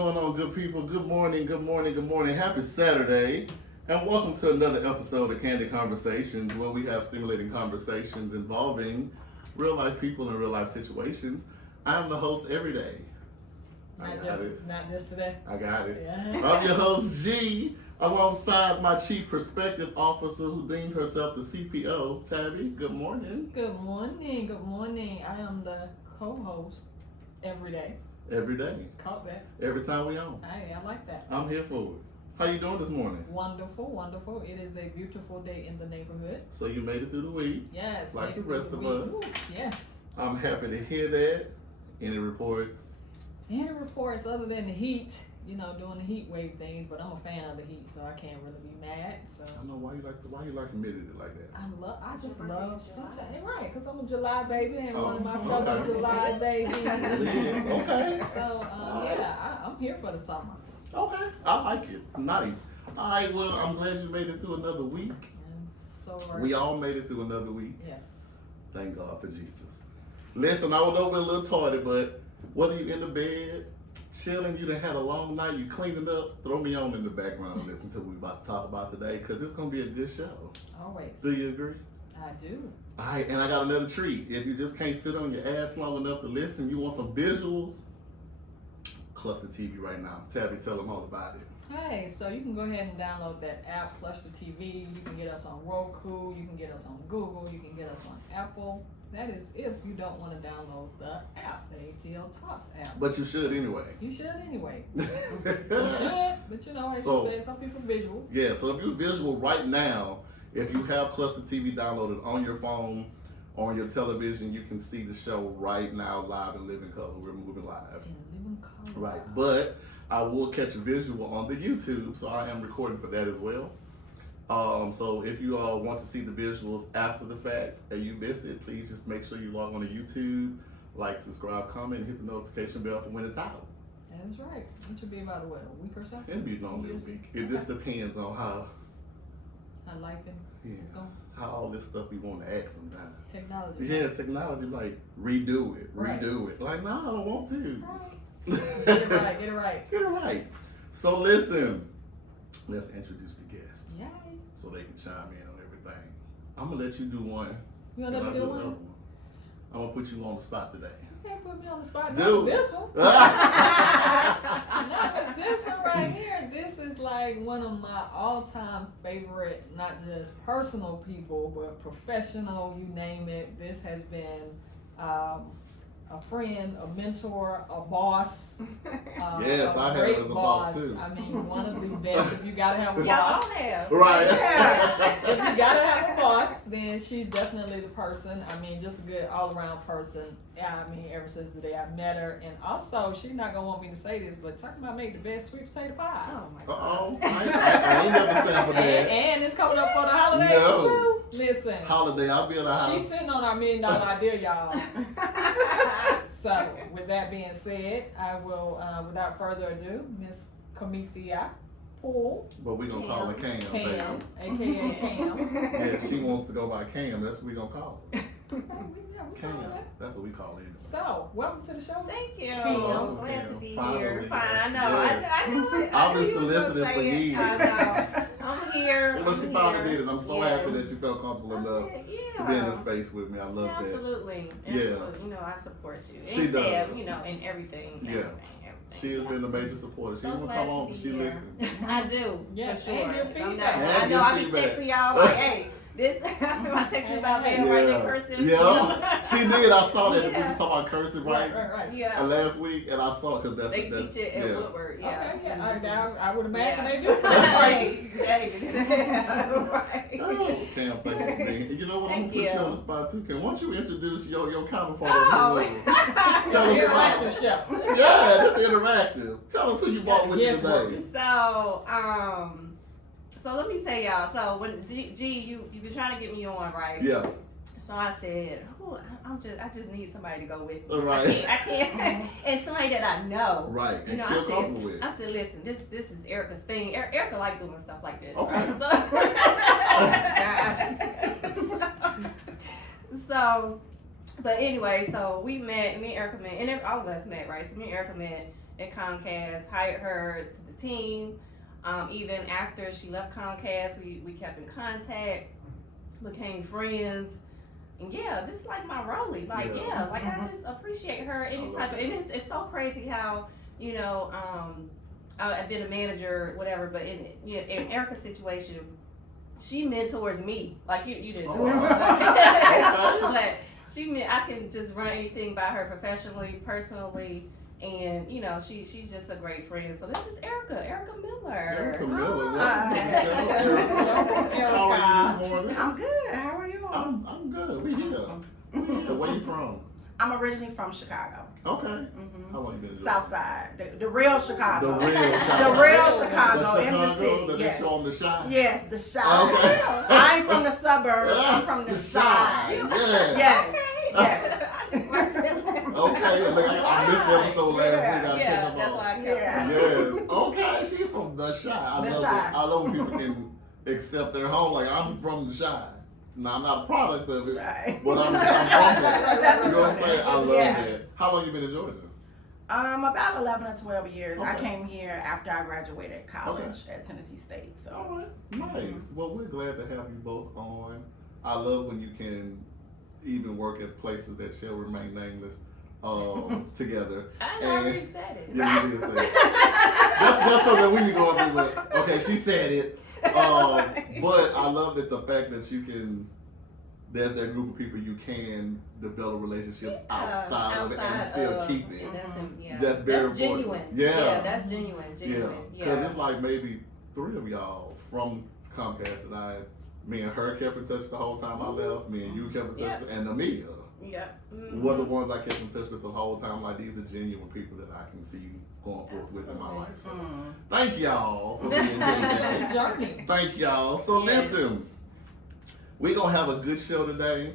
going on, good people? Good morning, good morning, good morning. Happy Saturday, and welcome to another episode of Candid Conversations, where we have stimulating conversations involving real life people and real life situations. I am the host every day. Not just today. I got it. Yeah. I'm your host, G, alongside my Chief Perspective Officer who deemed herself the CPO, Tabby. Good morning. Good morning. Good morning. I am the co-host every day. Every day. Caught that. Every time we on. Hey, I like that. I'm here for it. How you doing this morning? Wonderful, wonderful. It is a beautiful day in the neighborhood. So you made it through the week. Yes. Like the made it rest through of the us. week. Yes. I'm happy to hear that. Any reports? Any reports other than the heat, doing the heat wave things, but I'm a fan of the heat, so I can't really be mad. So I know why you like humidity like that. I just love sunshine. Right, because I'm a July baby and one of my okay. fellow July babies. Okay. So I'm here for the summer. Okay. I like it. Nice. All right, well, I'm glad you made it through another week. And so We all made it through another week. Yes. Thank God for Jesus. Listen, I know we're a little tardy, but whether you're in the bed, chilling, you done had a long night, you cleaning up, throw me on in the background and listen to what we about to talk about today, because it's going to be a good show. Always. Do you agree? I do. All right, and I got another treat. If you just can't sit on your ass long enough to listen, you want some visuals, Cluster TV right now. Tabby, tell them all about it. Hey, so you can go ahead and download that app, Cluster TV. You can get us on Roku. You can get us on Google. You can get us on Apple. That is if you don't want to download the app, the ATL Talks app. But you should anyway. You should anyway. You should, but like you said, some people visual. Yeah, so if you're visual right now, if you have Cluster TV downloaded on your phone, on your television, you can see the show right now live in living color. We're moving live. In living color. Right, but I will catch a visual on the YouTube, so I am recording for that as well. So if you all want to see the visuals after the fact and you miss it, please just make sure you log on to YouTube, like, subscribe, comment, and hit the notification bell for when it's out. That is right. It should be about a week or so? It'll be normally a week. It just depends on how life is going. How all this stuff we want to act sometimes. Technology. Yeah, technology, like redo it. Right. Like, no, I don't want to. Right. Get it right. Get it right. So listen, let's introduce the guest. Yay. So they can chime in on everything. I'm gonna let you do one. You want to let me do one? I'm gonna put you on the spot today. You can't put me on the spot. Dude. Not with this one. Not with this one right here. This is like one of my all-time favorite, not just personal people, but professional, you name it. This has been a friend, a mentor, a boss. Yes, I have as a boss too. I mean, one of the best. If you gotta have a Y'all boss. have. Right. Yeah. If you gotta have a boss, then she's definitely the person. I mean, just a good all-around person. Yeah, I mean, ever since the day I met her, and also she's not gonna want me to say this, but talking about make the best sweet potato pies. Oh my God. I ain't never sampled that. And it's coming up for the holidays No. too. Listen, Holiday, I'll be in the house. she's sitting on our $1 million idea, y'all. So, with that being said, I will, without further ado, Miss Kamithia Poole. But we gonna call her Cam, baby. Cam, aka Cam. Yeah, she wants to go by Cam. That's what we gonna call her. We call Cam. that. That's what we call her. So, welcome to the show. Thank you. Cam. Glad to be Finally. here. Fine. I know. Yes. I knew it. I've I been knew you was gonna soliciting say for it. years. I know. I'm here. But she I'm finally here. did it. I'm so Yeah. happy that you felt comfortable I enough said, to be in this space with me. I love that. Absolutely. Yeah. Absolutely. You know, I support you. She and Tab, does. you know, in everything. Yeah. Everything. She has been a major supporter. She So won't glad come to on, be but she here. listens. I do. Yes, for sure. and good I'm feedback. not- I And know. good I be feedback. texting y'all like, hey, this. I text you about being right in person. Yeah, she did. I saw that. We Yeah. was talking about cursive, right? Right. Yeah. Last week, and I saw it because that's They teach it at Woodward. Yeah. Okay, yeah. I would imagine Yeah. they do. Right. Oh, Cam, thank you for being here. You know what? I'm Thank gonna put you you. on the spot too, Cam. Why don't you introduce your counterpart? Oh. Tell us about Interactive it. show. Yeah, this is interactive. Tell us who you brought with you Yes, today. So let me say y'all. So when you've been trying to get me on, right? Yeah. So I said, oh, I just need somebody to go with me. All right. I can't, and somebody that I know. Right. You And know, feel comfortable with. I said, listen, this is Erica's thing. Erica like doing stuff like this, Okay. right? So, but anyway, so we met, me and Erica met, and all of us met, right? So me and Erica met, at Comcast, hired her to the team. Even after she left Comcast, we kept in contact, became friends. And yeah, this is like my Rolly. Like, yeah, like I just appreciate her any type of, and it's so crazy how, you know, I've been a manager, whatever, but in Erica's situation, she mentors me. Like you didn't know. But I can just run anything by her professionally, personally. And you know, she's just a great friend. So this is Erica Miller. Erica Miller, welcome to the show. Erica. How are you this morning? I'm good. How are you? I'm good. We here. Where you from? I'm originally from Chicago. Okay. Mm-hmm. How long you been in Georgia? South Side, the real Chicago. The real Chicago. The real Chicago in the That city. they Yes. show 'em the Chi. Yes, the Chi. Okay. I ain't from the suburbs. I'm from the Chi. Yeah. Yes. Yes. I just watched that last night. Okay. Look, I missed the episode last week. I Yeah, catch up that's on. why I kept Yeah. Yes. Okay. She's from the Chi. I The love Chi. it. I love when people can accept their home. Like I'm from the Chi. Now I'm not a product of it, Right. but I'm from there. You know what I'm saying? I love Yeah. that. How long you been in Georgia? About 11 or 12 years. I Okay. came here after I graduated college at Tennessee State. So. All right, nice. Well, we're glad to have you both on. I love when you can even work at places that shall remain nameless together. I already said it. Yeah, you did say it. That's something that we be going through. But okay, she said it. But I love that the fact that you can. There's that group of people you can develop relationships outside of it and still keep it. That's very important. Genuine. Yeah. That's genuine. Yeah, because it's like maybe 3 of y'all from Comcast that me and her kept in touch the whole time I left. Me and you kept in touch, and Amelia were the ones I kept in touch with the whole time. Like these are genuine people that I can see going forth with in my life. So thank y'all for being here today. Journey. Thank y'all. So listen, we're gonna have a good show today.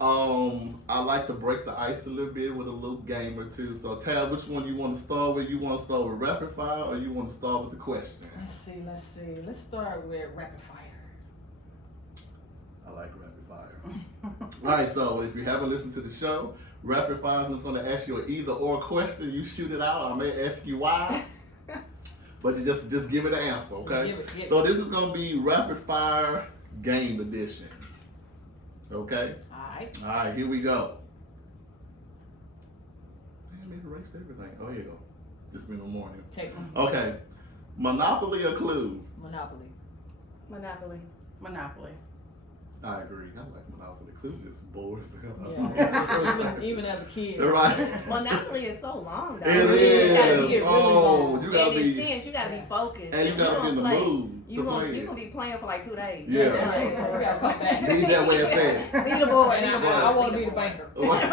I like to break the ice a little bit with a little game or two. So Tab, which one you want to start with? You want to start with rapid fire or you want to start with the question? Let's see. Let's start with rapid fire. I like rapid fire. All right, so if you haven't listened to the show, rapid fire is going to ask you an either or question. You shoot it out. I may ask you why, but you just give it an answer, okay? Give it. So this is going to be rapid fire game edition. Okay? All right, here we go. Damn, it erased everything. Oh, here you go. Just been in the morning. Take one. Okay. Monopoly or Clue? Monopoly. I agree. I like Monopoly. Clue just bores the hell out Yeah. of me. Even as a kid. Right. Monopoly is so long though. It It gotta is. be really Oh, long. you gotta And be, intense. You gotta be focused. and you gotta be in the mood You to gonna play you it. gonna be playing for like 2 days. Yeah. We gotta come back. Need that way it said. Be the boy. And I want to be the banker. Right.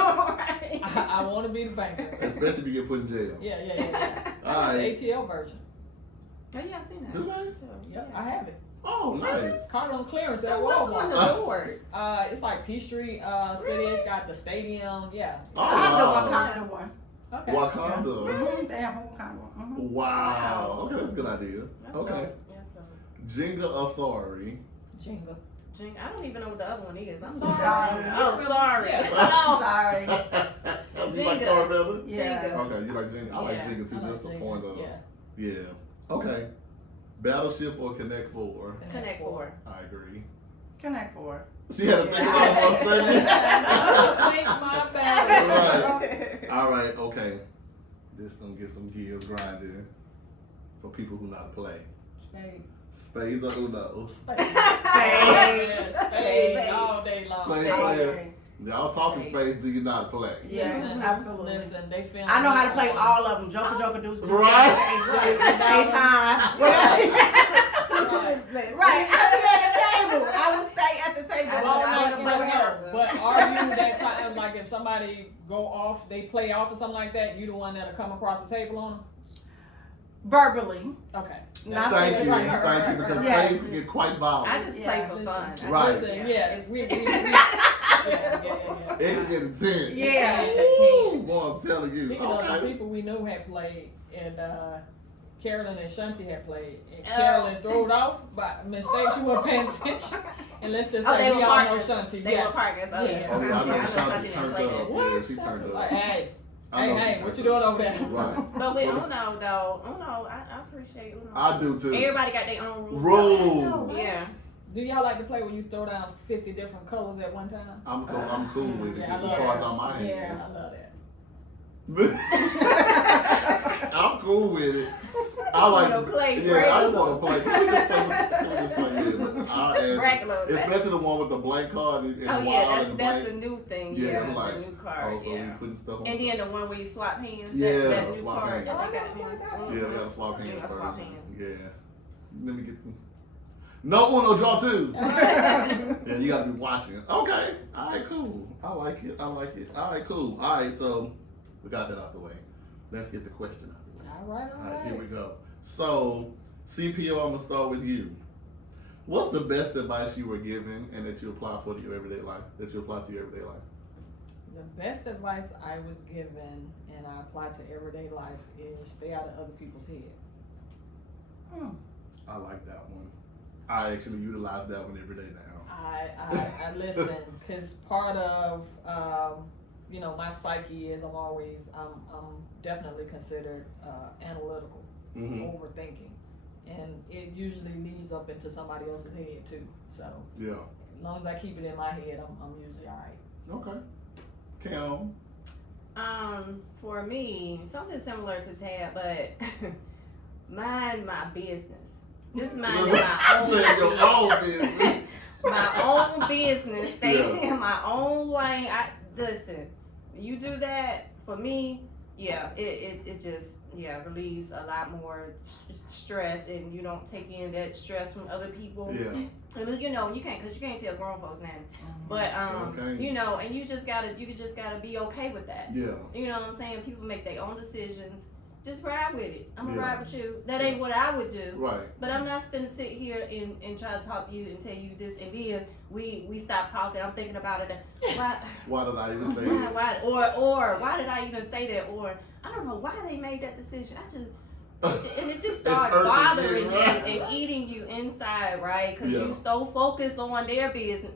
I want to be the banker. Especially if you get put in jail. Yeah. All right. The ATL version. Oh yeah, I've seen that. Do they? Yep, I have it. Oh, nice. Caught it on clearance at So what's on Walmart. the board? It's like Peachtree City. It's got the stadium. Yeah. Oh, I have the wow. Wakanda one. Okay. Wakanda. They have Wakanda one. Wow. Okay, that's a good idea. That's Okay. Jenga or sorry? Jenga. I don't even know what the other one is. I'm Sorry. sorry. Oh, sorry. Yeah. Oh, Sorry. You like Jenga. sorry better? Yeah. Okay, you like Jenga. I like Yeah, Jenga too. I like That's the Jenga. point of Yeah. Okay. Battleship or Connect 4? Connect 4. I agree. Connect 4. She had to think about it for a second. Sink my bag. All right, okay. This gonna get some gears grinding for people who know how to play. Spades or Uno? Spades all day long. Spades. Y'all talking spades, do you know how to play? Yes, Listen, absolutely. Listen, they film. I know how to play all of them. Joker, deuce, Right. ace high. Right. I be at the table. I will stay at the table I all know how night. to You play know. her. But are you that time, like if somebody go off, they play off or something like that, you the one that'll come across the table on them? Verbally. Okay. Not Thank you, Right, thank you, because Yes. spades can get quite violent. I just play for fun. Listen, Right. Listen, yeah, we It can get intense. Yeah. Ooh, boy, I'm telling you. Speaking of the Okay. people we knew had played, and Carolyn and Shanti had played, and Oh. Carolyn threw it off by mistake. She wasn't paying attention, and let's just Oh, say they we were all know partners. Shanti. They yes. were partners. Oh, Yes. yeah. Oh, yeah, I know Yeah, I know Shanti Shanti turned played up. it. Yeah, What? she turned Like, up. hey, I know Hey, she what you turned doing up. over there? Right. But with Uno though, Uno, I appreciate Uno. I do too. Everybody got their own rules. Rules. Yeah. Do y'all like to play when you throw down 50 different colors at one time? I'm cool with it. Yeah, Get the I love cards that. out my hand. Yeah. I love that. I'm cool with it. I Just like wanna play Yeah, I just regular. want to play. Can we just play this? I'll ask- Regular. Especially the one with the blank card and Oh wild yeah, and that's blank. the new thing. Yeah, Yeah, I'm the like, new card. So we Yeah. putting stuff on. And then the one where you swap hands. Yeah, that new swap card hands. that Oh, I they got never played that one. Yeah, we got to swap hands Yeah, first. swap hands. Yeah. Let me get them. No Uno, draw two. Yeah, you gotta be watching. Okay. All right, cool. I like it. All right, cool. All right, so we got that out the way. Let's get the question out the way. All right. Here we go. So, CPO, I'm gonna start with you. What's the best advice you were given and that you apply for your everyday life? That you apply to your everyday life? The best advice I was given and I apply to everyday life is stay out of other people's head. I like that one. I actually utilize that one every day now. I listen because part of my psyche is I'm definitely considered analytical, Mm-hmm. overthinking, and it usually leads up into somebody else's head too. So Yeah. as long as I keep it in my head, I'm usually all right. Okay. Cam. For me, something similar to Tab, but mind my business. Just mind Stay in your own business. my own business. Stay Yeah. in my own lane. Listen. You do that for me. Yeah, it just relieves a lot more stress, and you don't take in that stress from other people. Yeah. And you can't tell grown folks now. But Okay. and you just gotta be okay with that. Yeah. You know what I'm saying? People make their own decisions. Just ride with it. I'm gonna Yeah. ride with you. That ain't what I would do. Right. But I'm not gonna sit here and try to talk to you and tell you this, and then we stop talking. I'm thinking about it. Why did I even say it? Why? Or why did I even say that? Or I don't know why they made that decision. And it just started irking you, bothering you right? and eating you inside, right? Because Yeah. you so focused on their business.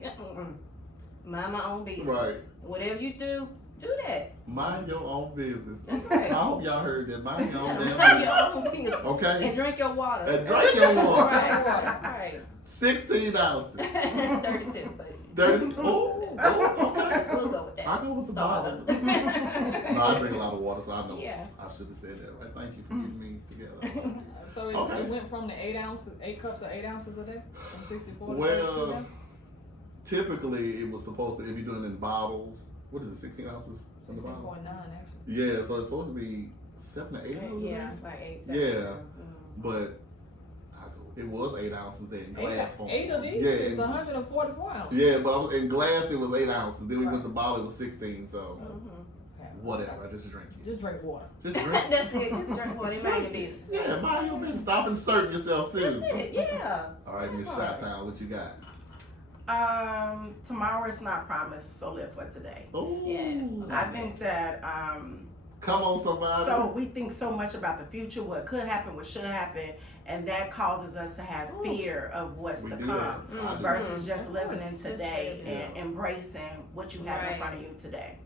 Mind my own business. Right. Whatever you do that. Mind your own business. That's right. I hope y'all heard that. Mind your own damn Mind your business. own business. Okay. And drink your water. And drink your water. That's right. That's right. 16 ounces. 32, buddy. 30. Oh, okay. We'll go with that. I go with the bottle. Soda. No, I drink a lot of water, so I know. Yeah. I should have said that, right? Thank you for getting me together. So Okay. it went from the 8 cups to 8 ounces a day, from 64 to Well, 32 typically it was supposed to, if you're doing it in bottles, what is it, 16 ounces in the bottle? 16.9 actually. Yeah, so it's supposed to be 7 to 8 ounces. Yeah, like 8, 7. Yeah. But it was 8 ounces then, in glass form. 8 of these Yeah, is and- 144 ounces. Yeah, but in glass it was 8 ounces. Then we Right. went to bottle, it was 16. So Okay. whatever, I just drink it. Just drink water. Just drink. That's good. Just drink water. Just Mind drink your it. business. Yeah, mind your business. Stop inserting yourself too. That's it. Yeah. All right, Miss Chi-Town, what you got? Tomorrow is not promised, so live for today. Oh, Yes. I think that come on, somebody. so we think so much about the future, what could happen, what should happen, and that causes us to have fear of what's We to do come that. I do versus that. just living in That's today good. and embracing what you have in Right. front of you today.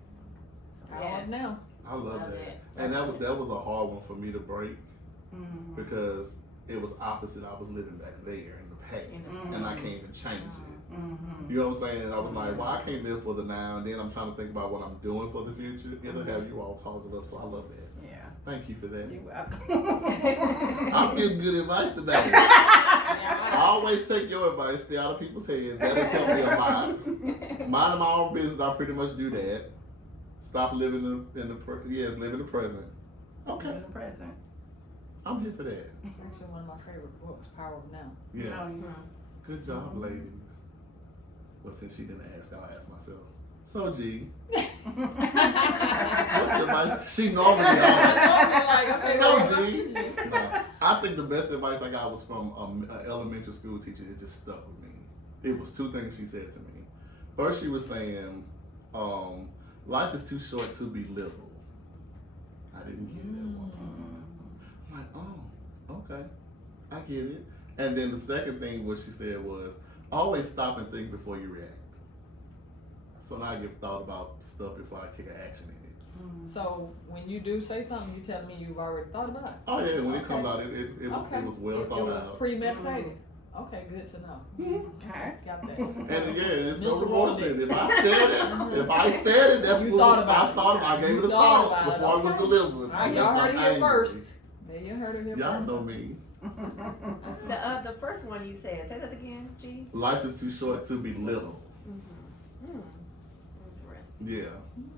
I Yes. now. I love Love that. it. And that was a hard one for me to break Mm-hmm. because it was opposite. I was living back there in the past, In the and I past. can't even change it. Mm-hmm. You know what I'm saying? And I was like, well, I can't live for the now, and then I'm trying to think about what I'm doing for the future. It'll have you all toggle up, so I love that. Yeah. Thank you for that. You're welcome. I'm getting good advice today. I always take your advice, stay out of people's heads. That has helped me a lot. Minding my own business, I pretty much do that. Stop living live in the present. Okay, In the present. I'm here for that. It's actually one of my favorite books, Power of Now. Yeah, No, good job, ladies. Well, since she didn't ask, I'll ask myself. So, G, what's the advice she normally has? So, G, no, I think the best advice I got was from an elementary school teacher that just stuck with me. It was 2 things she said to me. First, she was saying, life is too short to be little. I didn't get it at one time. I'm like, oh, okay, I get it. And then the second thing what she said was, always stop and think before you react. So now I give thought about stuff before I kick an action in it. So when you do say something, you tell me you've already thought about it. Oh yeah, when it Okay. comes out, it was well It thought was out. premeditated. Okay, good to know. Okay. Got that. And yeah, it's no Mental remorse in it. If I said it, that's You what thought I about it. thought. I gave it a You thought thought about it, before it was okay. delivered. All right, I'm y'all just heard it not here angry. first. Yeah, you heard it here Y'all first. know me. The first one you said. Say that again, G. Life is too short to be little. Interesting. Yeah.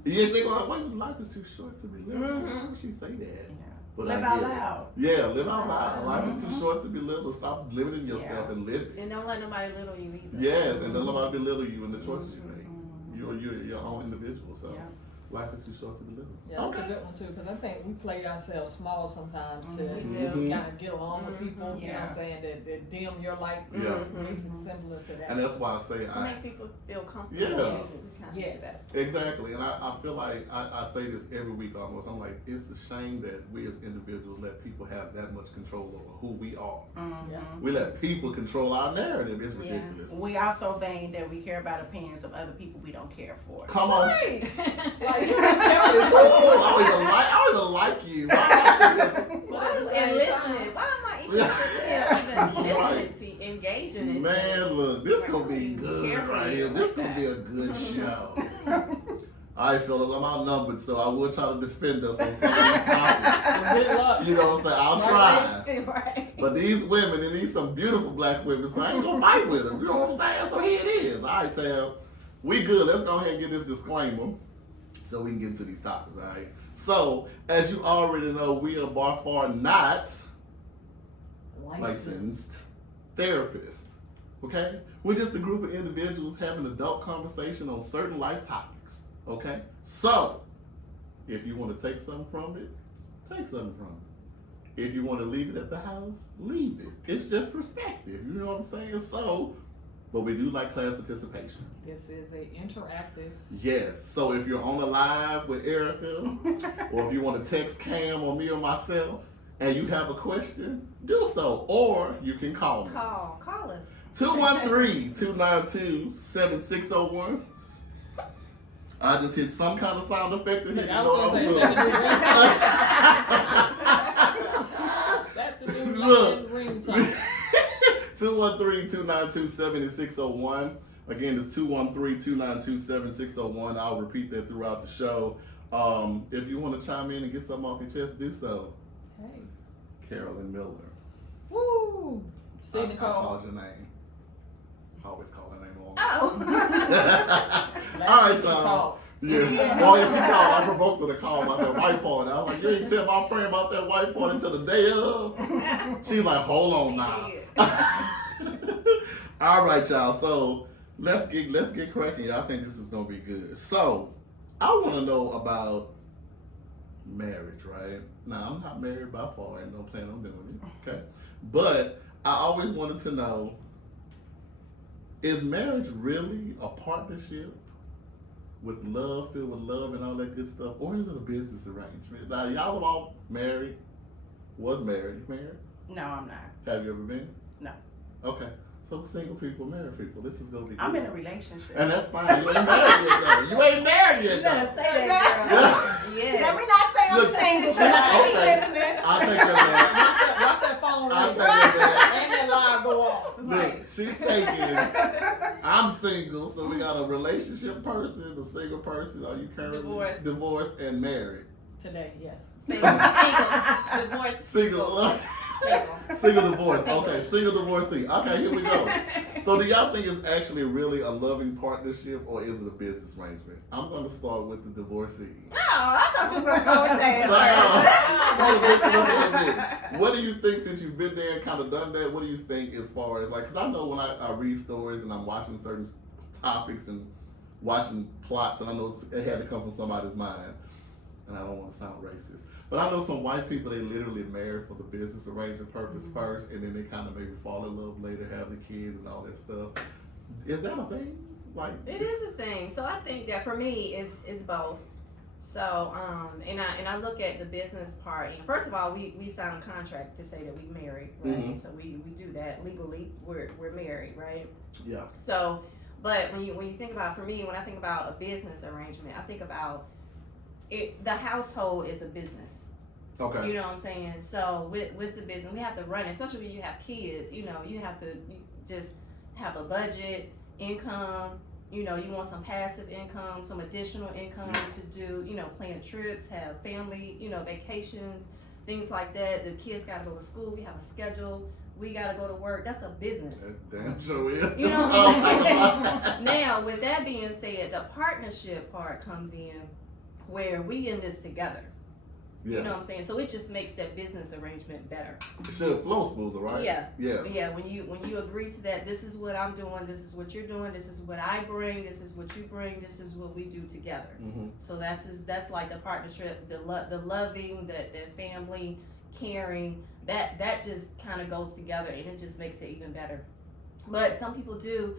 You think like, wait, life is too short to be little. Why would she say that? But Live I out get it. loud. Yeah, live out loud. Life is too short to be little. Stop limiting yourself and live it. And don't let nobody little you either. Yes, and don't let nobody belittle you in the choices you make. You're your own individual, so Yeah. life is too short to be little. Yeah, that's a good one too, because I think we play ourselves small sometimes to Mhm. kind of get along with people. You know what I'm Yeah. saying? That dim your light. Yeah. Makes it similar to that. And that's why I say To make people feel comfortable. Yeah. Yes. We kinda do Yes. that. exactly, and I feel like I say this every week almost. I'm like, it's a shame that we as individuals let people have that much control over who we are. Yeah. We let people control our narrative. It's Yeah. ridiculous. We also vain that we care about opinions of other people we don't care for. Come on. Right. Like, you Ooh, can tell this I don't even like you. Why am I sitting And listening. Why am I even listening Right. to engaging in Man, this? look, this gonna be good Careful right here. like This gonna that. be a good show. All right, fellas, I'm outnumbered, so I will try to defend us on some of these topics. Good luck. You know what I'm saying? I'll try. Right. But these women, and these some beautiful black women, so I ain't gonna fight with them. You know what I'm saying? So here it is. All right, Tam. We good. Let's go ahead and get this disclaimer so we can get into these topics, all right? So, as you already know, we are by far not licensed therapists, okay? We're just a group of individuals having adult conversation on certain life topics, okay? So, if you want to take something from it, take something from it. If you want to leave it at the house, leave it. It's just perspective, you know what I'm saying? So, but we do like class participation. This is a interactive. Yes, so if you're on the live with Erica, or if you want to text Cam or me or myself, and you have a question, do so. Or you can call me. Call us. 213-292-7601. I just hit some kind of sound effect to hit. You I know was what gonna I'm say, doing. That the new Look. ringtone. 213-292-7601. Again, it's 213-292-7601. I'll repeat that throughout the show. If you want to chime in and get something off your chest, do so. Hey. Carolyn Miller. Woo! See I Nicole. called your name. I always call her name wrong. Oh. All right, y'all. Yeah. Oh, yeah, she called. I provoked her to call about that white party. I was like, you ain't tell my friend about that white party until the day of. She's like, hold on now. All right, y'all. So let's get cracking. Y'all think this is gonna be good. So I want to know about marriage, right? Now I'm not married by far, and don't plan on doing it. Okay, but I always wanted to know: is marriage really a partnership with love, filled with love, and all that good stuff, or is it a business arrangement? Now y'all are all married. Was married? You married? No, I'm not. Have you ever been? No. Okay. So single people, married people. This is gonna be good. I'm in a relationship. And that's fine. You ain't married yet though. You ain't married You yet better though. say that, girl. Yes. Let me not say I'm Look, single, she- but I be okay. listening. I'll take that Watch that phone I'll ring. take that And that line go off. back. Look, she's taking. I'm single, so we got a relationship person, a single person. Are you currently divorced and married? Today, yes. Single. Divorce. Single. Single divorce. Okay, single divorcee. Okay, here we go. So do y'all think it's actually really a loving partnership or is it a business arrangement? I'm going to start with the divorcee. No, I thought you were going to go with that. What do you think, since you've been there and kind of done that, what do you think as far as, like, because I know when I read stories and I'm watching certain topics and watching plots, and I know it had to come from somebody's mind, and I don't want to sound racist, but I know some white people, they literally marry for the business arrangement purpose first, and then they kind of maybe fall in love later, have the kids and all that stuff. Is that a thing? Like, It is a thing. So I think that for me, it's both. So, and I look at the business part. And first of all, we sign a contract to say that we married, right? Mhm. So we do that legally. We're married, right? yeah. So, but when you think about, for me, when I think about a business arrangement, I think about the household is a business. Okay. You know what I'm saying? So with the business, we have to run it, especially when you have kids. You know, you have to just have a budget, income. You know, you want some passive income, some additional income to do, you know, plan trips, have family, you know, vacations, things like that. The kids got to go to school. We have a schedule. We got to go to work. That's a business. Damn sure is. You know what I'm saying? Now, with that being said, the partnership part comes in where we in this together. Yeah. You know what I'm saying? So it just makes that business arrangement better. It should flow smoother, right? Yeah. Yeah. Yeah, when you agree to that, this is what I'm doing, this is what you're doing, this is what I bring, this is what you bring, this is what we do together. Mm-hmm. So that's like the partnership, the loving, the family, caring, that just kind of goes together, and it just makes it even better. But some people do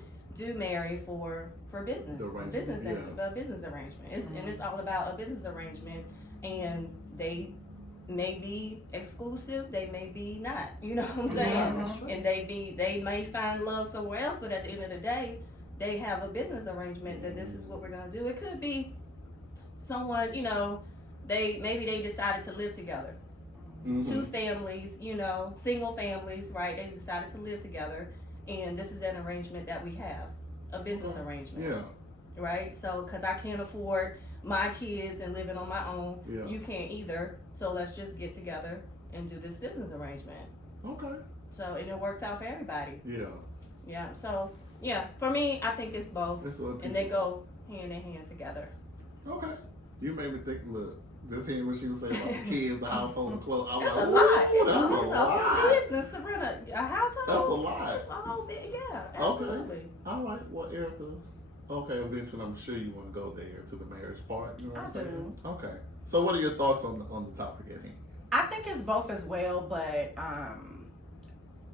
marry for business, Arrangement, business yeah. a business arrangement. And it's all about a business arrangement, and they may be exclusive, they may be not. You know what I'm saying? Yeah. And they may find love somewhere else, but at the end of the day, they have a business arrangement that this is what we're gonna do. It could be someone, you know, maybe they decided to live together. Mm-hmm. Two families, you know, single families, right? They decided to live together, and this is an arrangement that we have, a business arrangement. Yeah. Right? So, because I can't afford my kids and living on my own, Yeah. you can't either. So let's just get together and do this business arrangement. Okay. So, and it works out for everybody. Yeah. Yeah. So, yeah, for me, I think it's both, That's what and they go hand in hand together. Okay. You made me think. Look, just hearing what she was saying about the kids, the household, the clothes. I'm That's like, a lot. ooh, It's that's a whole lot. business to run a household. That's a lot. It's a whole bit. Yeah, Okay. absolutely. All right. Well, Erica. Okay, eventually I'm sure you want to go there to the marriage part. You know what I'm I saying? Okay. So, what are your thoughts on the topic at hand? I think it's both as well, but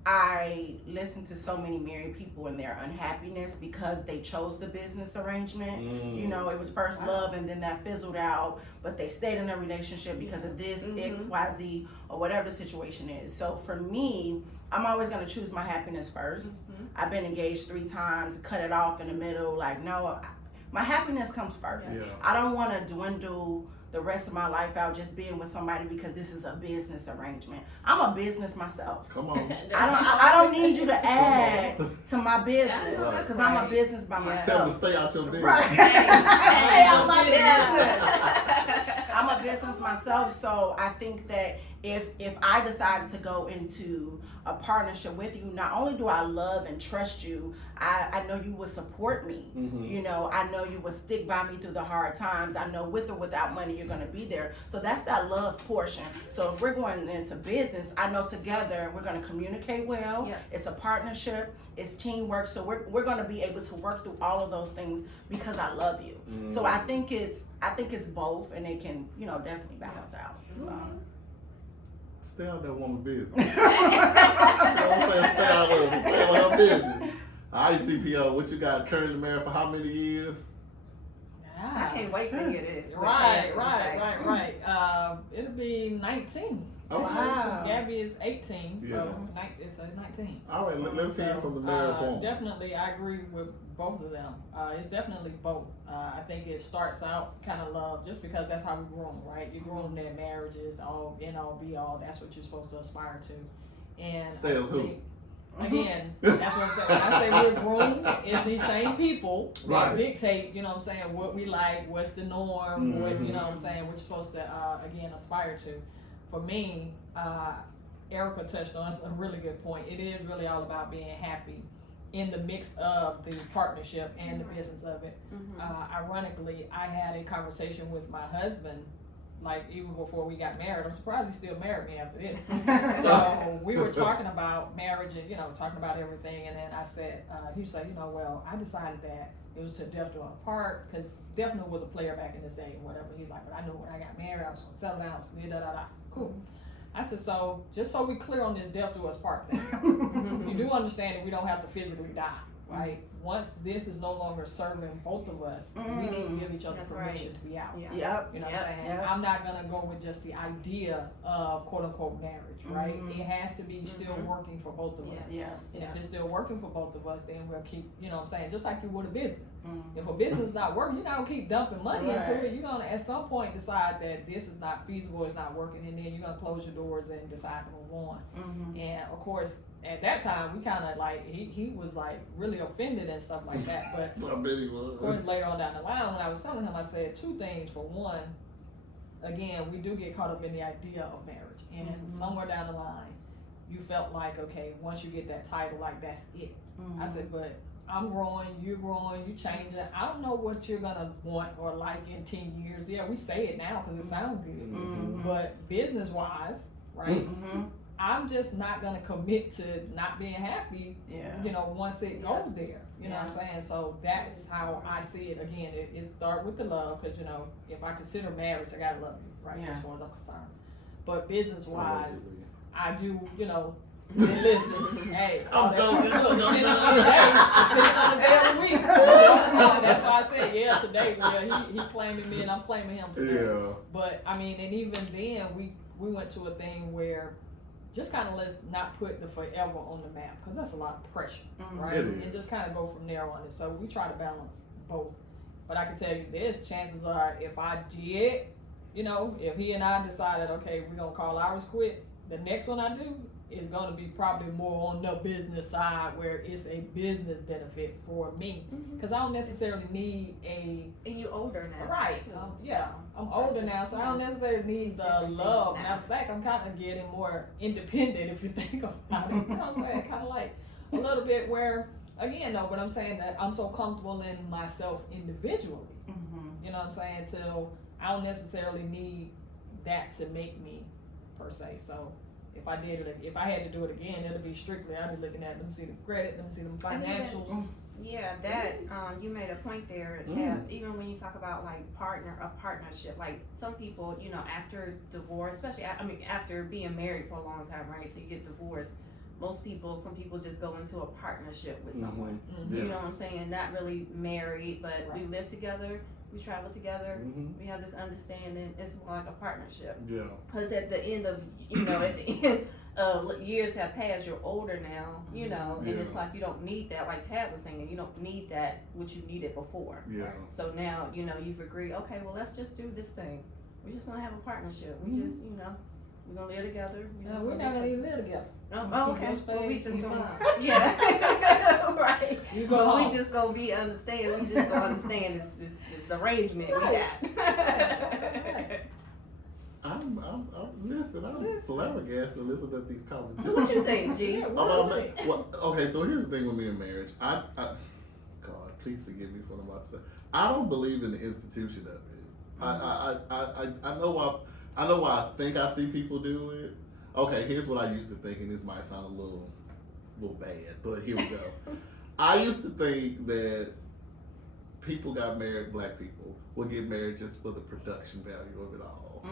I listen to so many married people and their unhappiness because they chose the business arrangement. You know, it was first love and then that fizzled out, but they stayed in a relationship because of this, X, Y, Z, or whatever the situation is. So for me, I'm always going to choose my happiness first. I've been engaged 3 times, cut it off in the middle. Like, no, my happiness comes first. Yeah. I don't want to dwindle the rest of my life out just being with somebody because this is a business arrangement. I'm a business myself. Come on. I don't need you to add to my business Right. because I'm a business by myself. Tell them to stay out your business. Right. Stay out my business. I'm a business myself, so I think that if I decide to go into a partnership with you, not only do I love and trust you, I know you will support me. You know, I know you will stick by me through the hard times. I know with or without money, you're going to be there. So that's that love portion. So if we're going into business, I know together we're going to communicate well. Yeah. It's a partnership. It's teamwork. So we're going to be able to work through all of those things because I love you. So I think it's both, and it can, you know, definitely balance out. So. Stay out that woman's business. You know what I'm saying? Stay out of her business. All right, CPO, what you got? Currently married for how many years? I can't wait to hear this. Right. It'll be 19. Okay. Wow. Gabby is 18, so Yeah. it's 19. All right, let's hear from the married woman. Definitely, I agree with both of them. It's definitely both. I think it starts out kind of love, just because that's how we groom, right? You groom that marriage is all end all be all. That's what you're supposed to aspire to. And Says who? Again, that's what I'm saying. When I say we're groomed, it's these same people that Right. dictate, you know what I'm saying, what we like, what's the norm, what, you know what I'm saying, we're supposed to, again, aspire to. For me, Erica touched on a really good point. It is really all about being happy in the mix of the partnership and the business of it. Ironically, I had a conversation with my husband, like even before we got married. I'm surprised he still married me after this. So we were talking about marriage and, you know, talking about everything. And then I said, he said, you know, well, I decided that it was to death do us part, because definitely was a player back in this day or whatever. He's like, but I knew when I got married, I was going to settle down, I was going to da. Cool. I said, so just so we clear on this death do us part thing, you do understand that we don't have to physically die, right? once this is no longer serving both of us, we need to give each other That's permission right. to be out. Yeah. Yep. You know what I'm saying? Yep. I'm not gonna go with just the idea of quote unquote marriage, right? Mhm. It has to be still working for both of us. Yes. Yeah. And if it's still working for both of us, then we'll keep, you know what I'm saying, just like you would a business. Mhm. If a business is not working, you're not gonna keep dumping money into Right. it. You're gonna at some point decide that this is not feasible, it's not working, and then you're gonna close your doors and decide to move on. Mhm. And of course, at that time, we kind of like, he was like really offended and stuff like that. But I bet he of course, was. later on down the line, when I was telling him, I said two things. For one, again, we do get caught up in the idea of marriage, and somewhere down the line, you felt like, okay, once you get that title, like that's it. I said, but I'm growing, you're growing, you changing. I don't know what you're gonna want or like in 10 years. Yeah, we say it now because it sounds good, Mhm. but business wise, right? Mhm. I'm just not gonna commit to not being happy, Yeah. you know, once it goes there. You know what I'm saying? So that's how I see it. Again, it start with the love, because you know, if I consider marriage, I gotta love you, right? Yeah. As far as I'm concerned. But business wise, Allegedly. I do, you know. And listen, hey, I'm that's joking. look, depending on the day, depending on the day of the week. You know, that's why I said, yeah, today, well, he claiming me and I'm claiming him today. Yeah. But I mean, and even then, we went to a thing where just kind of let's not put the forever on the map, because that's a lot of pressure, right? It And is. just kind of go from there on it. So we try to balance both. But I can tell you this, chances are if I did, you know, if he and I decided, okay, we're gonna call ours quit, the next one I do is gonna be probably more on the business side, where it's a business benefit for me, because I don't necessarily need a And you older now. right. too, Yeah, so I'm older now, so I don't necessarily need the Different things love. now. Matter of fact, I'm kind of getting more independent if you think about it. You know what I'm saying? Kind of like a little bit where, again, though, but I'm saying that I'm so comfortable in myself individually. Mhm. You know what I'm saying? Till I don't necessarily need that to make me, per se. So if I did it, if I had to do it again, it'll be strictly, I'd be looking at, let me see the credit, let me see them financials. Yeah, that you made a point there, Tab. Even when you talk about like a partnership, like some people, you know, after divorce, especially after being married for a long time, right? So you get divorced. Some people just go into a partnership with someone. Mhm. You know what I'm saying? Not really married, but we Right. live together, we travel together, Mhm. we have this understanding. It's more like a partnership. Yeah. Because at the end of, you know, at the end of years have passed, you're older now, you know, and it's Yeah. like you don't need that. Like Tab was saying, you don't need that, what you needed before. Yeah. So now, you know, you've agreed, okay, well, let's just do this thing. We just want to have a partnership. We just, you know, we're going to live together. No, we're not gonna even live together. Oh, okay. Just Well, we stay just going fine. to, yeah. Right. You go But home. we just going to be understand. We just going to understand this arrangement Right. we got. Listen, I'm flabbergasted listening at these conversations. What you think, G? Yeah, About what do you well, okay, so here's the thing with me in marriage. God, please forgive me for what I'm about to say. I don't believe in the institution of it. I know why I think I see people do it. Okay, here's what I used to think, and this might sound a little bad, but here we go. I used to think that people got married, black people would get married just for the production value of it all.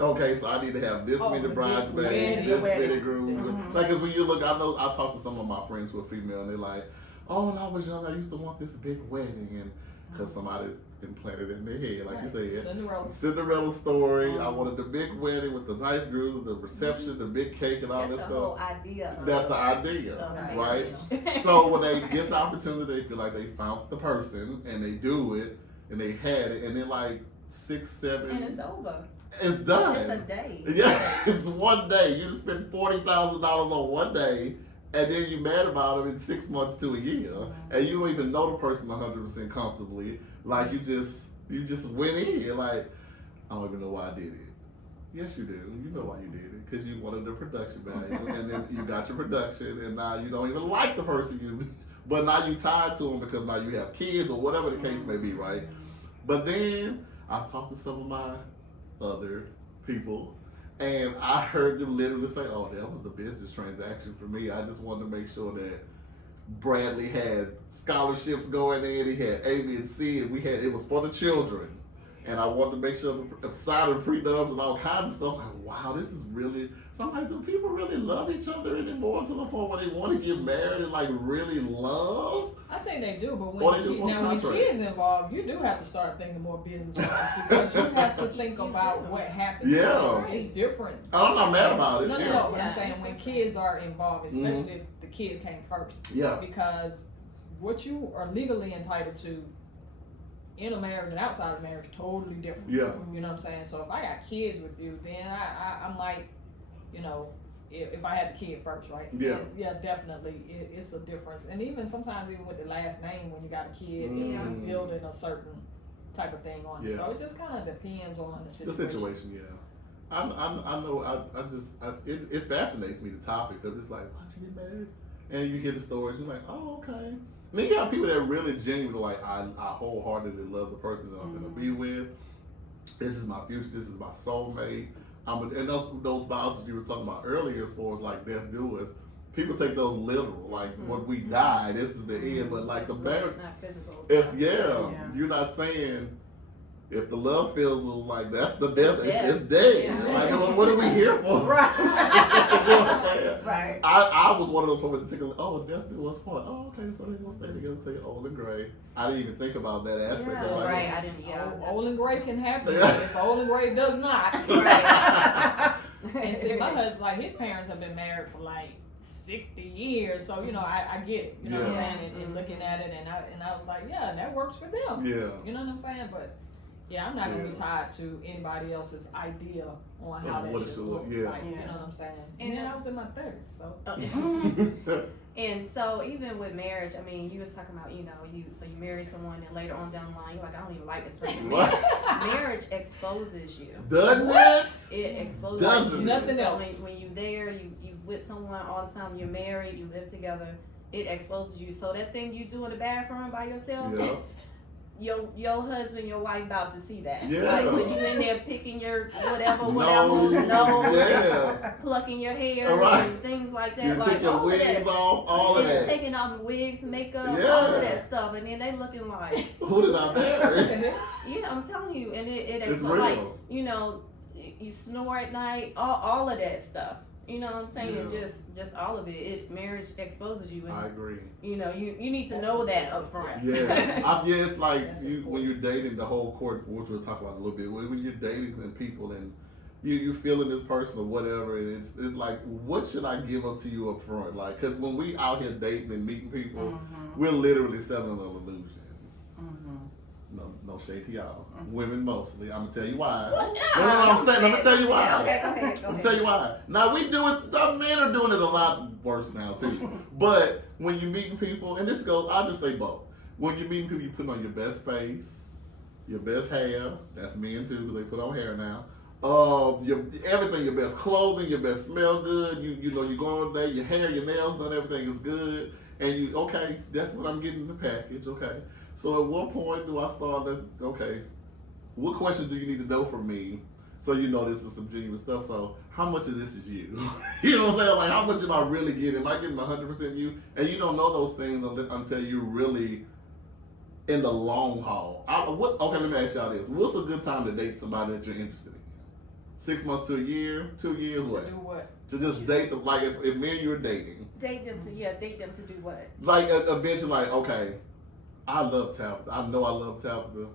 Okay, so I need to have this many the bridesmaids, wedding, this wedding. many grooms. Mhm. Like, 'cause when you look, I talk to some of my friends who are female, and they're like, "Oh, when I was young, I used to want this big wedding," and because somebody implanted it in their head, like you said. Cinderella story. I wanted the big wedding with the nice grooms, the reception, the big cake, and all That's that the stuff. whole idea. That's the idea, of right? marriage. So when they get the opportunity, they feel like they found the person, and they do it, and they had it, and then like 6, 7, And it's over. it's done. It's a day. Yeah, it's one day. You just spend $40,000 on one day, and then you mad about it in 6 months to a year, and you don't even know the person 100% comfortably. Like you just went in. Like, I don't even know why I did it. Yes, you do. You know why you did it, because you wanted the production value, and then you got your production, and now you don't even like the person but now you tied to them because now you have kids or whatever the case may be, right? But then I've talked to some of my other people, and I heard them literally say, "Oh, that was a business transaction for me. I just wanted to make sure that Bradley had scholarships going in. He had A, B, and C, and it was for the children. and I want to make sure the side of pre-dubs and all kinds of stuff. Like, wow, this is really. So I'm like, do people really love each other anymore to the point where they want to get married and like really love? I think they do, but Or they just when, want now when contract. kids involved, you do have to start thinking more business-wise because you have to think about what happens. Yeah. It's different. I'm not mad about it. No, yeah. but I'm saying when kids are involved, especially if the kids came first. Yeah. Because what you are legally entitled to in a marriage and outside of marriage, totally different. Yeah. You know what I'm saying? So if I got kids with you, then I might, you know, if I had the kid first, right? Yeah. Yeah, definitely. It's a difference. And even sometimes even with the last name, when you got a kid, you're building a certain type of thing on it. Yeah. So it just kind of depends on the The situation. situation, yeah. I know. It fascinates me, the topic, because it's like, why'd you get married? And you hear the stories, you're like, oh, okay. And then you got people that really genuinely like, I wholeheartedly love the person that I'm gonna be with. This is my future. This is my soulmate. And those vows that you were talking about earlier, as far as like death do us, people take those literal. Like when we die, this is the end. But like the marriage, It's not physical. it's Yeah. You're not saying. If the love fizzles, like that's the death, it's Death. dead. Yeah. Like, what are we here for? Right. You know what I'm saying? Right. I was one of those people that think, oh, death do us part. Oh, okay, so they're gonna stay together till you're old and gray. I didn't even think about that aspect Yeah. of like, Right, I didn't. Yeah, Old and gray can happen. Yeah. If old and gray does not. Right. And see, my husband, like his parents have been married for like 60 years, so you know, I get it. You know what I'm Yeah. saying? And looking at it, and I was like, yeah, that works for them. Yeah. You know what I'm saying? But yeah, I'm not gonna be Yeah. tied to anybody else's idea on how Of that what it should should look. look, yeah. Like, you Yeah. know what I'm saying? And And then then- I was in my 30s, so. And so even with marriage, I mean, you was talking about, you know, you marry someone and later on down the line, you're like, I don't even like this person. What? Marriage exposes you. Doesn't it? It exposes Doesn't you. it? Nothing So else. when you there, you with someone all the time, you're married, you live together, it exposes you. So that thing you do in the bathroom by yourself, Yeah. your husband, your wife about to see that. Yeah. Like when you in there picking your whatever, No. Yeah. plucking your hair All right. and things like that. You like take your all of that. wigs off, all of Yeah, that. taking off wigs, makeup, all Yeah. of that stuff, and then they looking like, Who did I marry? yeah, I'm telling you, and it It's exposes like, real. you know, you snore at night, all of that stuff. You know what I'm saying? Yeah. Just all of it. Marriage exposes you, I and agree. you know, you need to know that up front. Yeah, it's like That's when you're dating, the whole court, which we'll talk about a little bit. When you're dating and people and you feeling this person or whatever, and it's like, what should I give up to you up front? Like, because when we out here dating and meeting people, we're literally selling an illusion. No shade to y'all, women mostly. I'm gonna tell you why. No, I'm saying. I'm gonna tell you why. Okay, go ahead. I'm gonna tell you why. Now we do it. Some men are doing it a lot worse now too. But when you're meeting people, and this goes, I'll just say both. When you're meeting people, you put on your best face, your best hair. That's men too, because they put on hair now. Your everything, your best clothing, your best smell good. You know you go on there, your hair, your nails done, everything is good, and you okay. That's what I'm getting in the package. Okay. So at what point do I start that? Okay. What questions do you need to know from me so you know this is some genuine stuff? So how much of this is you? You know what I'm saying? Like how much am I really getting? Am I getting 100% you? And you don't know those things until you're really in the long haul. Okay, let me ask y'all this. What's a good time to date somebody that you're interested in? 6 months to a year? 2 years? What? To do what? To just date them. Like if me and you're dating. Date them to do what? Like eventually, like okay, I love Tabitha. I know I love Tabitha.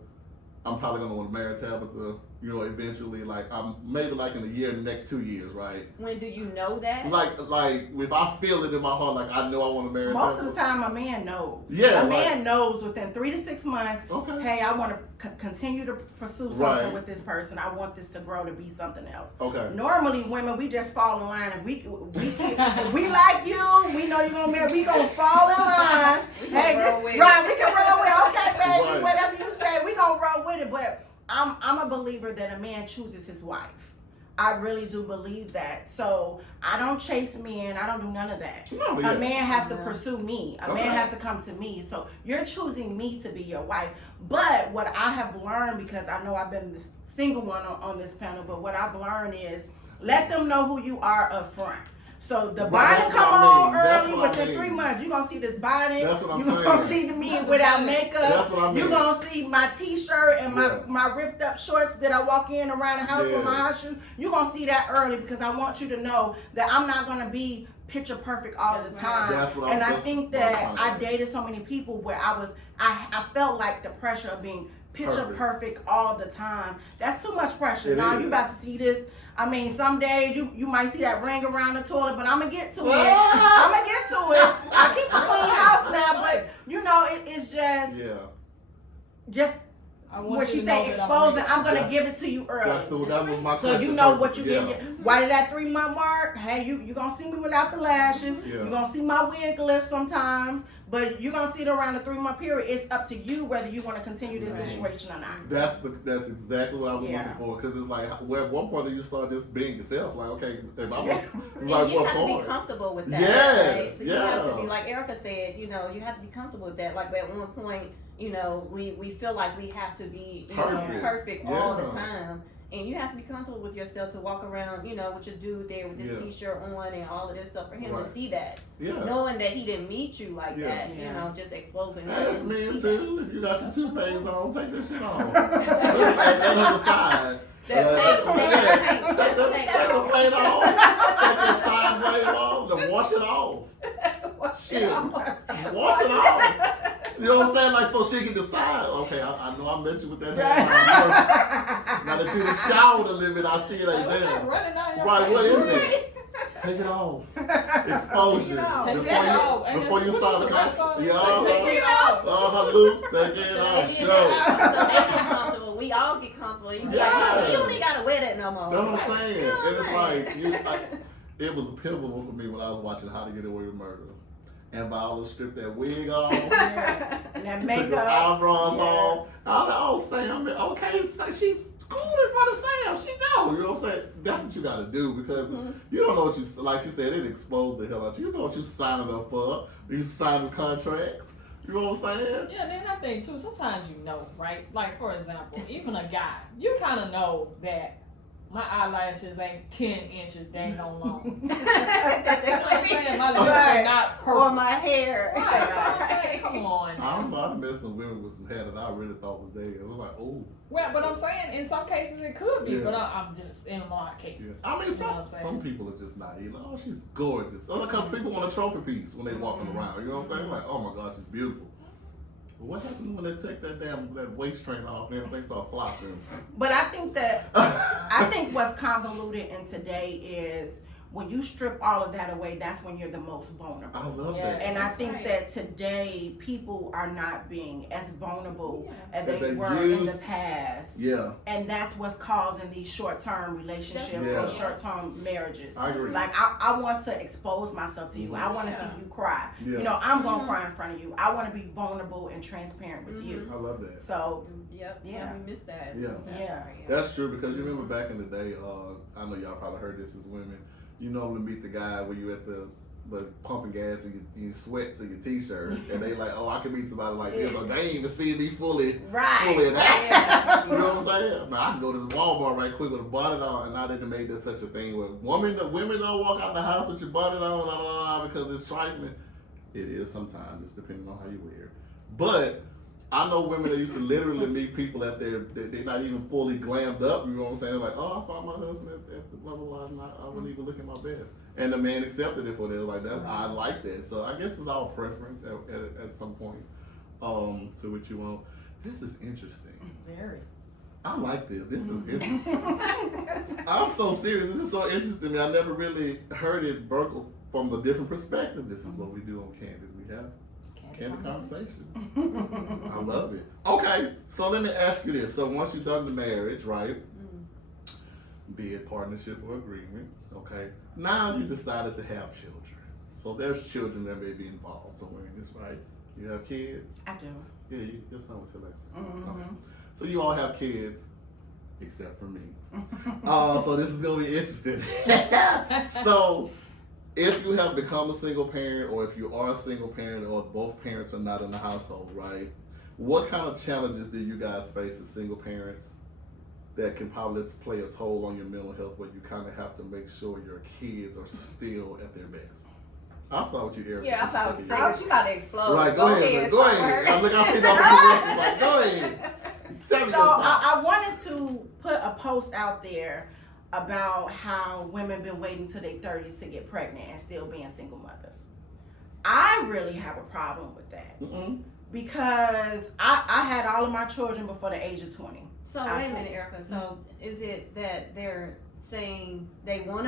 I'm probably gonna want to marry Tabitha. You know, eventually, like I'm maybe like in a year, in the next 2 years, right? When do you know that? Like if I feel it in my heart, like I know I want to marry Most Tabitha. of the time, a man knows. Yeah, a man knows within 3 to 6 months. Okay. Hey, I want to continue to pursue something Right. with this person. I want this to grow to be something else. Okay. Normally, women, we just fall in line. If if we like you, we know you're gonna marry. We gonna fall in line. We Hey, can roll with it. right? We can roll with it. Okay, baby, Right. whatever you say, we gonna roll with it. But I'm a believer that a man chooses his wife. I really do believe that. So I don't chase men. I don't do none of that. No, A yeah. man has to Yeah. pursue me. A Okay. man has to come to me. So you're choosing me to be your wife. But what I have learned, because I know I've been the single one on this panel, but what I've learned is let them know who you are up front. So the Right, bonding that's come what I on mean. That's early what I within mean. 3 months. You're gonna see this bonding. That's what I'm You're saying. gonna see me without makeup. That's what I mean. You're gonna see my t-shirt and Yeah. my ripped up shorts that I walk in around the house with my Yes. house shoes. You're gonna see that early because I want you to know that I'm not gonna be picture perfect all That's the right. time. That's what And I that's think what I'm that trying to I say. dated so many people where I felt like the pressure of being picture perfect all the time. That's too much pressure. It Now is. you about to see this. I mean, some days you might see that ring around the toilet, but I'm gonna get to it. Ah! I'm gonna get to it. I keep a clean house now, but you know, it's just I want what you she to say know that exposing. I'm gonna That's- give it to you early. That was my So question. you know what you Yeah. get. Right at that 3 month mark, hey, you gonna see me without the lashes. Yeah. You're gonna see my wig lift sometimes, but you're gonna see it around the 3 month period. It's up to you whether you want to continue this Right. situation or not. That's exactly what I was Yeah. looking for, because it's like, well, at one point you start just being yourself, like, okay, if I'm Yeah. And like you what have to be part? comfortable with that, Yes, right? So you have to yeah. be, like Erica said, you know, you have to be comfortable with that. Like at one point, you know, we feel like we have to be perfect all the Yeah. time. And you have to be comfortable with yourself to walk around, you know, with your dude there with this Yeah. t-shirt on and all of this stuff for him Right. to see that. Yeah. Knowing that he didn't meet you like Yeah. that, Yeah. you know, just exposing And that's him to men see too. If you got your toupees on, take that shit off. Let her decide. That Take the plate off. Take the side blade off. Then wash it off. Shit. Wash it off. You know what I'm saying? Like, so she can decide, okay, I know I met you with that hair. Now that you done showered a little bit, I see it ain't What's that there. running down your Right, face? what is it? Take it off. Exposure. Take it off. And Before then you put start the the rest on conversation. it. Yeah. Take it off. Luke, take it off. And Show. then so they get comfortable. We all get comfortable. You be Yeah. like, you don't even gotta wear that no more. That's what I'm saying. You know what And it's I'm like, saying? it was pivotal for me when I was watching How to Get Away with Murder. And Viola stripped that wig off, And that took her makeup. eyebrows Yeah. off. I was like, oh, Sam, okay, so she's cool in front of Sam. She know, you know what I'm saying? That's what you got to do, because you don't know what you, like she said, it exposed the hell out you. You know what you signing up for. You signing contracts. You know what I'm saying? Yeah, then I think too, sometimes you know, right? Like, for example, even a guy, you kind of know that my eyelashes ain't 10 inches dang on long. You know what I'm saying? My lips Right. are not Or perfect. my hair. Right, you know what I'm saying? Come on. I don't know, I met some women with some hair that I really thought was theirs. I was like, oh. Well, but I'm saying in some cases it could be, Yeah. but I'm just in a lot of cases. I mean, You know what I'm saying? some people are just naive. Like, oh, she's gorgeous. Because people want a trophy piece when they walking around. You know what I'm saying? Like, oh my God, she's beautiful. But what happens when they take that waist train off and everything start flopping? But I think what's convoluted in today is when you strip all of that away, that's when you're the most vulnerable. I love Yeah. that. And I think Right. that today people are not being as vulnerable Yeah. as That they they were in use- the past. Yeah, And that's what's causing these short-term relationships Yeah. or short-term marriages. I agree. Like I want to expose myself to you. I want to Yeah. see you cry. Yeah. You know, I'm gonna cry in front of you. I want to be vulnerable and transparent with you. I love that. So Yep. Yeah. Yeah. We missed that. Yeah. Yeah. That's true, because you remember back in the day, I know y'all probably heard this as women, you normally meet the guy where you at the pumping gas and you sweats in your t-shirt, and they like, oh, I can meet somebody like this, or they ain't even see me fully in right. action. You know what I'm saying? Man, I can go to the Walmart right quick with a bonnet on, and now they done made that such a thing where women don't walk out the house with your bonnet on, blah, blah, blah, because it's trifling. It is sometimes, just depending on how you wear it. But I know women that used to literally meet people at they're not even fully glammed up. You know what I'm saying? Like, oh, I found my husband at the blah blah blah, and I wouldn't even look at my best. And the man accepted it for that. Like that, I like that. So I guess it's all preference at some point. To what you want. This is interesting. Very. I like this. This is interesting. I'm so serious. This is so interesting to me. I never really heard it broken from a different perspective. This is what we do on Candid. We have Candid conversations. I love it. Okay, so let me ask you this. So once you've done the marriage, right? Be it partnership or agreement, okay? Now you decided to have children. So there's children that may be involved somewhere in this, right? You have kids? I do. Yeah, your son was Alexa. Mhm. Okay. So you all have kids, except for me. So this is gonna be interesting. So if you have become a single parent, or if you are a single parent, or both parents are not in the household, right? What kind of challenges do you guys face as single parents? that can probably play a toll on your mental health, where you kind of have to make sure your kids are still at their best? I'll start with you, Erica. Yeah, I thought since you you're about to explode. Right, go ahead. Go ahead. I see that on the like, go ahead. Tell me So your thoughts. I wanted to put a post out there about how women been waiting till their 30s to get pregnant and still being single mothers. I really have a problem with that. Because I had all of my children before the age of 20. So wait a minute, Erica. So is it that they're saying they're going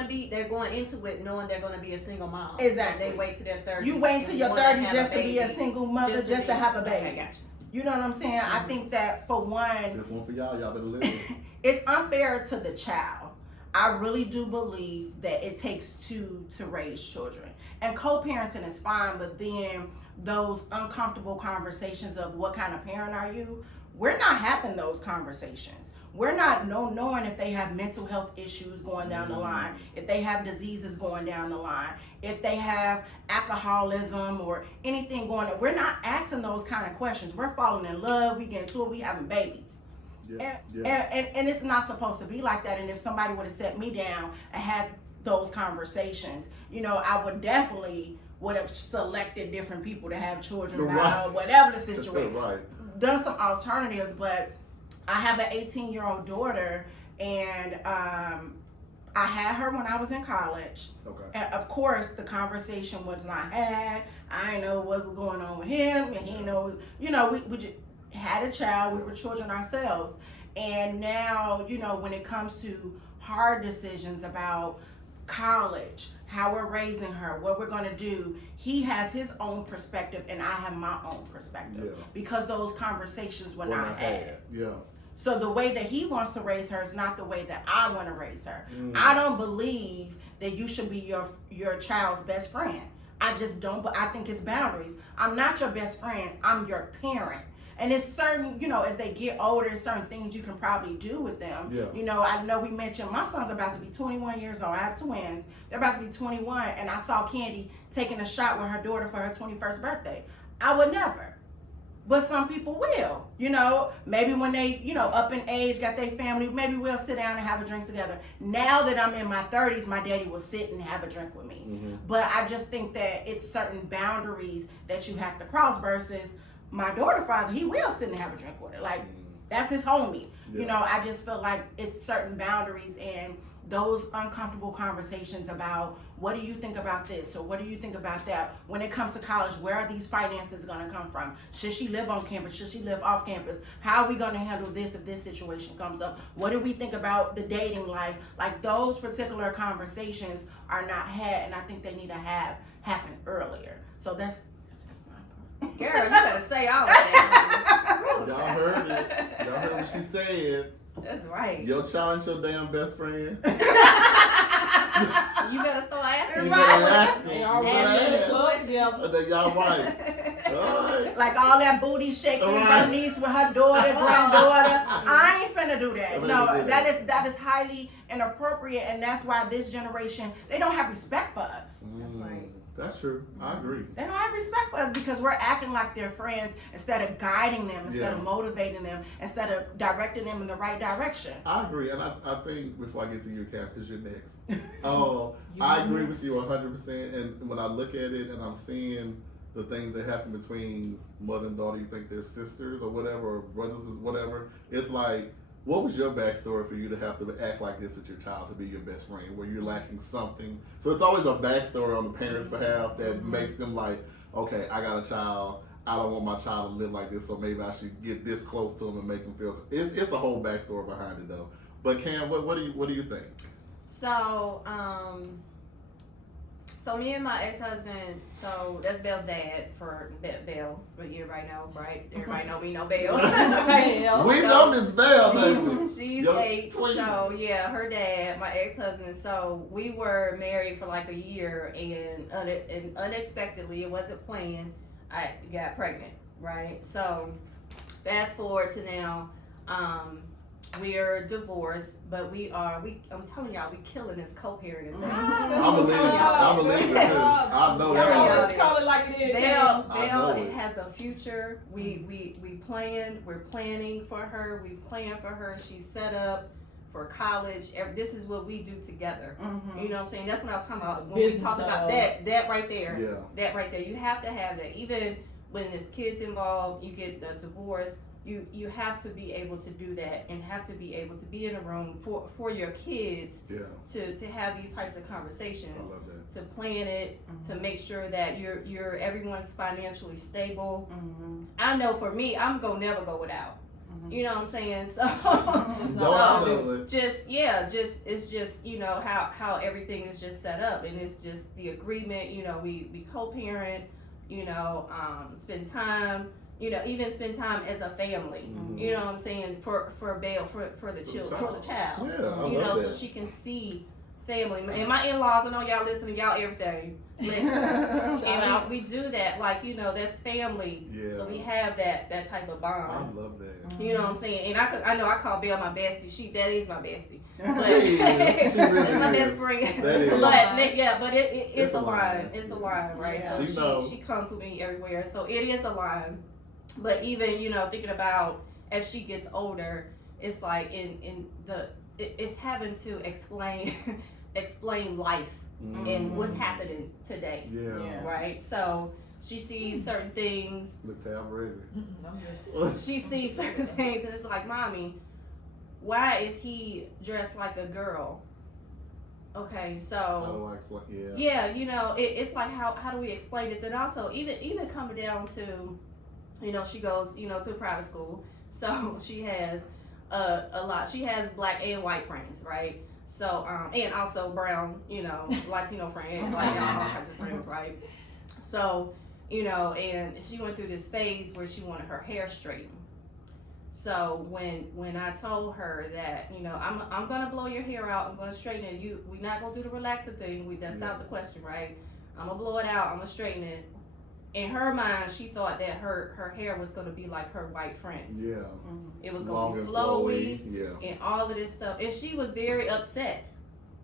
into it knowing they're going to be a single mom? Exactly. They wait to their 30s. You wait till your 30s just to be a single mother, just to have a baby. Okay, gotcha. You know what I'm saying? I think that for one, This one for y'all. Y'all better listen. it's unfair to the child. I really do believe that it takes two to raise children. And co-parenting is fine, but then those uncomfortable conversations of what kind of parent are you, we're not having those conversations. We're not knowing if they have mental health issues going down the line, if they have diseases going down the line, if they have alcoholism or anything going on. We're not asking those kind of questions. We're falling in love, we get into it, we having babies. And it's not supposed to be like that. And if somebody would have set me down and had those conversations, you know, I would definitely would have selected different people to have children by, or whatever the situation. Done some alternatives, but I have an 18-year-old daughter, and I had her when I was in college. And of course, the conversation was not had. I didn't know what was going on with him, and he knows, you know, we just had a child, we were children ourselves. And now, you know, when it comes to hard decisions about college, how we're raising her, what we're going to do, he has his own perspective and I have my own perspective, because those conversations were not had. So the way that he wants to raise her is not the way that I want to raise her. I don't believe that you should be your child's best friend. I just don't, but I think it's boundaries. I'm not your best friend, I'm your parent. And it's certain, you know, as they get older, certain things you can probably do with them. You know, I know we mentioned my son's about to be 21 years old. I have twins. They're about to be 21. And I saw Candy taking a shot with her daughter for her 21st birthday. I would never. But some people will. You know, maybe when they, you know, up in age, got their family, maybe we'll sit down and have a drink together. Now that I'm in my 30s, my daddy will sit and have a drink with me. But I just think that it's certain boundaries that you have to cross versus my daughter's father, he will sit and have a drink with her. Like, that's his homie. You know, I just feel like it's certain boundaries and those uncomfortable conversations about what do you think about this or what do you think about that. When it comes to college, where are these finances going to come from? Should she live on campus? Should she live off campus? How are we going to handle this if this situation comes up? What do we think about the dating life? Like, those particular conversations are not had, and I think they need to happen earlier. So that's girl, you better say all of that. Y'all heard it. Y'all heard what she said. That's right. Your child ain't your damn best friend. You better start asking. You better ask them. They already in the club together. Y'all right. All right. Like all that booty shaking, her niece with her daughter, granddaughter. I ain't finna do that. No, that is highly inappropriate, and that's why this generation, they don't have respect for us. That's right. That's true. I agree. They don't have respect for us because we're acting like they're friends instead of guiding them, instead of motivating them, instead of directing them in the right direction. I agree, and I think before I get to you, Cam, because you're next. I agree with you 100%. And when I look at it and I'm seeing the things that happen between mother and daughter, you think they're sisters or whatever, or brothers or whatever. It's like, what was your backstory for you to have to act like this with your child to be your best friend, where you're lacking something? So it's always a backstory on the parents' behalf that makes them like, okay, I got a child. I don't want my child to live like this, so maybe I should get this close to him and make him feel. It's a whole backstory behind it though. But Cam, what do you think? So, so me and my ex-husband, so that's Belle's dad for Belle, but you everybody know, right? Everybody know we know Belle. We know Miss Belle, baby. She's 8, so yeah, her dad, my ex-husband. So we were married for like a year, and unexpectedly, it wasn't planned, I got pregnant, right? So fast forward to now, we're divorced, but I'm telling y'all, we killing this co-parenting thing. I believe it too. I know that. Call it like it is. Belle, it has a future. We're planning for her. We plan for her. She's set up. for college. This is what we do together. Mhm. You know what I'm saying? That's what I was talking It's a about when we business talked about of- that right there. Yeah. That right there. You have to have that. Even when there's kids involved, you get a divorce, you have to be able to do that and have to be able to be in a room for your kids Yeah. to have these types of I conversations, love that. to plan it, to make sure that you're everyone's financially stable. I know for me, I'm gonna never go without. You know what I'm saying? So That's No, not I what I love do. it. it's just you know how everything is just set up, and it's just the agreement. You know, we co-parent. You know, spend time. You know, even spend time as a family. Mhm. You know what I'm saying? For the children, for the child. Yeah, I You know, love so that. she can see family. And my in-laws, I know y'all listening, y'all everything. Listen. And we do that, like, you know, that's family. Yeah. So we have that type of I bond. love that. You know what I'm saying? And I know I call Belle my bestie. That is my bestie. But She is. She really it's my is. best friend. That is. But it's It's a a line. line. It's a line, right? Yeah. So She knows. she comes with me everywhere. So it is a line. But even, you know, thinking about as she gets older, it's like it's having to explain life and what's happening today. Yeah. Yeah. Right? So she sees certain things. Look, I'm ready. I'm just. She sees certain things and it's like, Mommy, why is he dressed like a girl? Okay, How so do I explain? Yeah. yeah, you know, it's like how do we explain this? And also even coming down to, you know, she goes, you know, to private school, so she has a lot. She has black and white friends, right? So and also brown, you know, Latino friends, like all types of friends, right? So, you know, and she went through this phase where she wanted her hair straightened. So when I told her that, you know, I'm gonna blow your hair out, I'm gonna straighten it. We're not gonna do the relaxing thing. That's out the question, right? I'm gonna blow it out. I'm gonna straighten it. In her mind, she thought that her hair was gonna be like her white friends. Yeah. It was Long gonna be and flowy Yeah. and all of this stuff. And she was very upset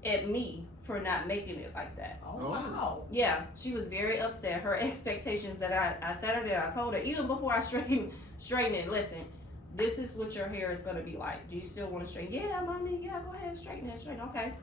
at me for not making it like that. Oh wow. Yeah, she was very upset. Her expectations that I sat her down, I told her, even before I straighten it, listen, this is what your hair is going to be like. Do you still want to straighten? Yeah, Mommy, yeah, go ahead, straighten it, okay.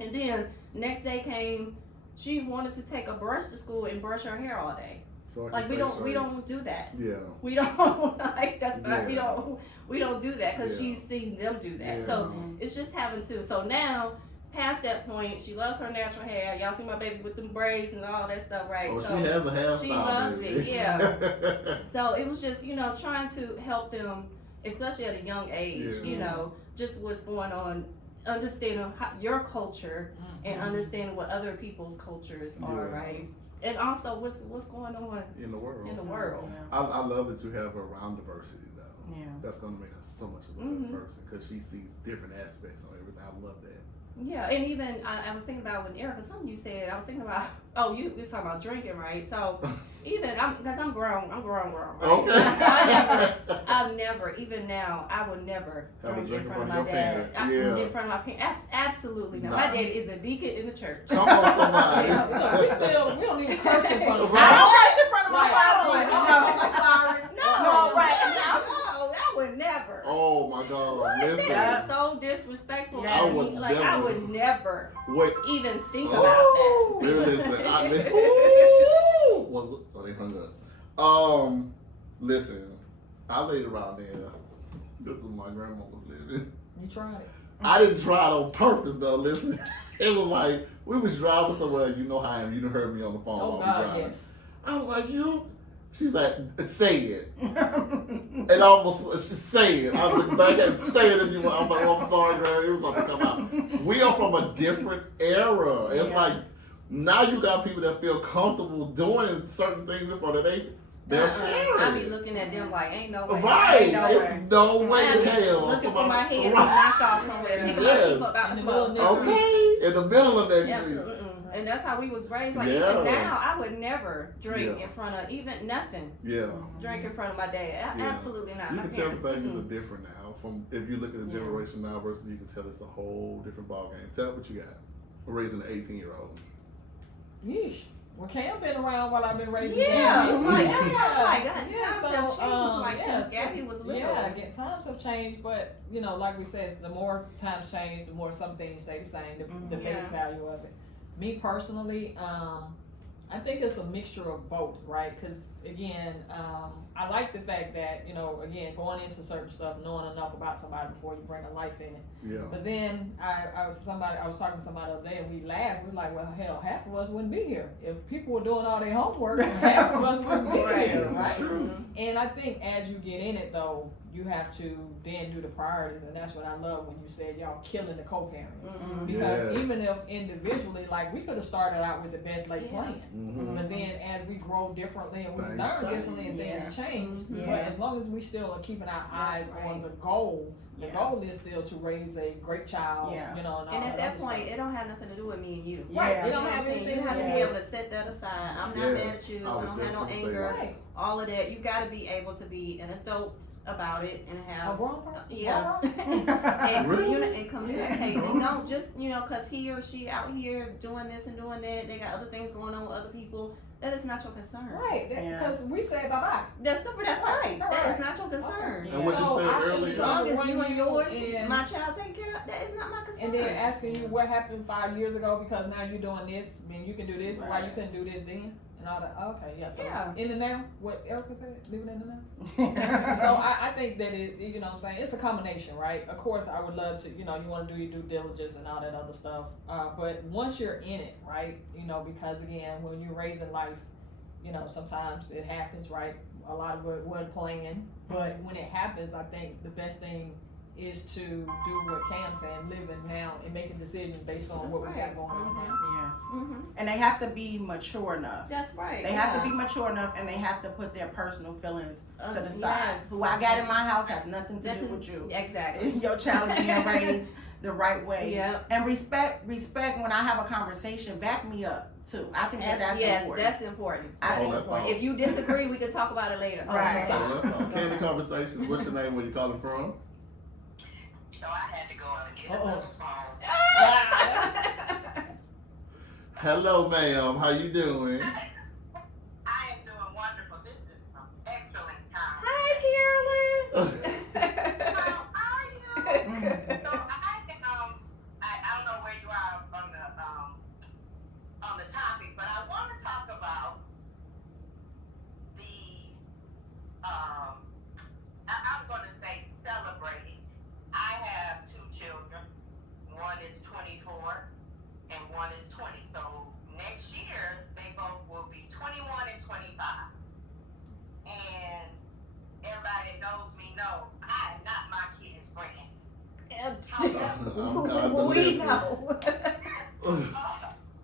And then next day came, she wanted to take a brush to school and brush her hair all day. So I can Like we say don't sorry. do that. Yeah. We don't like that's not Yeah. we don't do that because Yeah. she's seen them do that. Yeah. So it's just having to. So now, past that point, she loves her natural hair. Y'all see my baby with them braids and all that stuff, right? Oh, so she has a hairstyle. she loves baby. it, yeah. So it was just, you know, trying to help them, especially at a young age, Yeah. you know, just what's going on, understanding your culture and understanding what other people's cultures are, Yeah. right? And also what's going on In the world. in the world. I love that you have her around diversity though. Yeah. That's gonna make her so much of a better person because she sees different aspects on everything. I love that. Yeah, and even I was thinking about when Erica, something you said, I was thinking about, you was talking about drinking, right? So even, because I'm grown, right? Okay. I've never, even now, I would never Have a drink drink in front of in my front of dad. your parents. Yeah. In front of my parents, absolutely not. Nah. My dad is a deacon in the church. Come on, somebody. We don't even curse in front of Right. I don't curse in front of my Right. father. Oh, I'm sorry. No, right. No, I would never. Oh my God! Listen. That is so disrespectful. Yeah. I would Like, I never. would never Wait. even think Oh. about that. Listen. Ooh. Well, they hung up. Listen. I laid around there. This is my grandma was living. You tried it. I didn't try it on purpose though. Listen. It was like we was driving somewhere. You know how I am. You done heard me on the phone. Oh while we God, driving. yes. I was like, you? She's like, say it. And almost, she say it. I was like, back and say it. And you, I was like, oh, I'm sorry, girl. It was about to come out. We are from a different era. It's Yeah. like, now you got people that feel comfortable doing certain things in front of their parents. I be looking at them like, ain't no way. Right. Ain't no It's way. no way I in be hell. looking for Somebody- my head to Right. knock off somewhere. Pick Yes. my teeth up out In the the middle floor. of next week. Okay. In the middle of next Yeah, week. and that's how we was raised. Like Yeah. even now, I would never drink Yeah. in front of even nothing. Yeah. Drink in front of my dad. Yeah. Absolutely not. You My can tell parents, things are mm-mm. different now. From if you look at the Yeah. generation now versus you can tell it's a whole different ballgame. Tell what you got. We're raising an 18-year-old. Yeesh. Well, Cam been around while I've been raising Yeah, Gabby. right. That's Yeah. right. Yeah, Times so, have changed, like yeah, since Gabby was little. Yeah, times have changed, but you know, like we said, the more times change, the more some things stay the same. The base Yeah. value of it. Me personally, I think it's a mixture of both, right? Because again, I like the fact that you know, again, going into certain stuff, knowing enough about somebody before you bring a life in it. Yeah. But then I was talking to somebody the other day, and we laughed. We were like, well, hell, half of us wouldn't be here if people were doing all their homework. Half of us wouldn't be Right. here, This is right? true. And I think as you get in it, though, you have to then do the priorities, and that's what I love when you said y'all killing the co-parent. Because Yes. even if individually, like we could have started out with the best laid plan, Mm-hmm. but then as we grow differently and we Things learn change. differently and things change, Yeah. but as long as we still are keeping our eyes That's on right. the goal, the Yeah. goal is still to raise a great child, Yeah. you know, and all And at that other point, stuff. it don't have nothing to do with me and you. Right, Yeah. it You know don't what I'm have saying? anything You to have do to be with able to set that aside. I'm not Yes, mad at you. I I was don't just have no gonna say anger. that. Right. All of that. You got to be able to be an adult about it and A have. grown person? Yeah. Grown? And, Really? and communicate. And don't just, you know, because he or she out here doing this and doing that, they got other things going on with other people. That is not your concern. Right, Yeah. because we say bye-bye. That's super. That's right. Right. That is not your concern. Okay. And what you So said I should earlier. be As long as run you and yours, and- my child taken care of, that is not my concern. And then asking you what happened 5 years ago because now you're doing this, I mean, you can do this, but why you Right. couldn't do this then? And all that. Okay, yeah. So Yeah. in the now, what Erica said, living in the now. So I think that it, you know what I'm saying, it's a combination, right? Of course, I would love to, you know, you want to do your due diligence and all that other stuff. But once you're in it, right, you know, because again, when you're raising life, you know, sometimes it happens, right? A lot of it wasn't planned, but when it happens, I think the best thing is to do what Cam's saying, living now and making decisions based on That's what we right. got going on now. Yeah. Mm-hmm. And they have to be mature enough. That's right. They have to be mature enough, and they have to put their personal feelings to the side. Yes. Who I got in my house has nothing to do with you. Exactly. Your child is being raised the right way. Yeah. And respect when I have a conversation, back me up too. I think that's yes, important. that's important. I think Hold that thought. If you disagree, we can talk about it later. Right. So, Candy Conversations, what's your name? Where you calling from? So I had to go and get Uh-oh. another phone. Hello, ma'am. How you doing? I am doing wonderful. This is some excellent time. Hi, Carolyn. So how are you? So I don't know where you are on the topic, but I want to talk about the I'm going to say celebrating. I have two children. One is 24 and one is 20. So next year they both will be 21 and 25. And everybody that knows me know I am not my kid's friend. We know.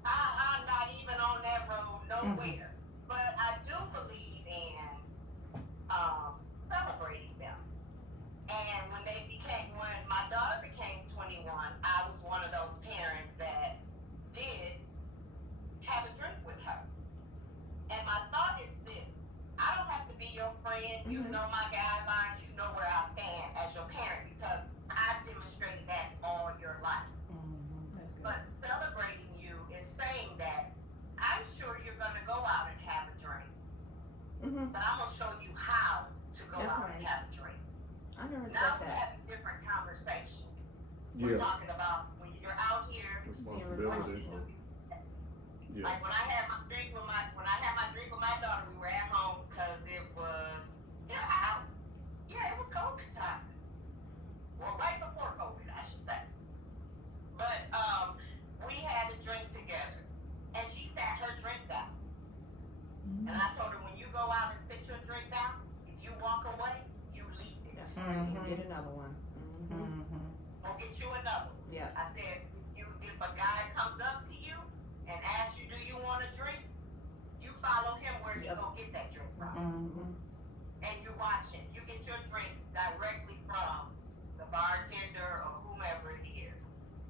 I'm not even on that road nowhere. But I do believe in celebrating them. And when my daughter became 21, I was one of those parents that did have a drink with her. And my thought is this: I don't have to be your friend. You know my guidelines. You know where I stand as your parent because I've demonstrated that all your life. That's good. But celebrating you is saying that I'm sure you're going to go out and have a drink, but I'm going to show you how to go That's out and right. have a drink. I never Now said we're that. having a different conversation. We're Yeah. talking about when you're out here. Responsibility. Yeah. Like when I had my drink with my daughter, we were at home because it was out. Yeah, it was COVID time. Well, right before COVID, I should say. But we had a drink together, and she sat her drink down. And I told her, when you go out and sit your drink down, if you walk away, you leave it. That's right. You get another one. Go get you another. Yeah. I said, if a guy comes up to you and asks you, do you want a drink? You follow him where he go get that drink from. And you watch him. You get your drink directly from the bartender or whomever it is.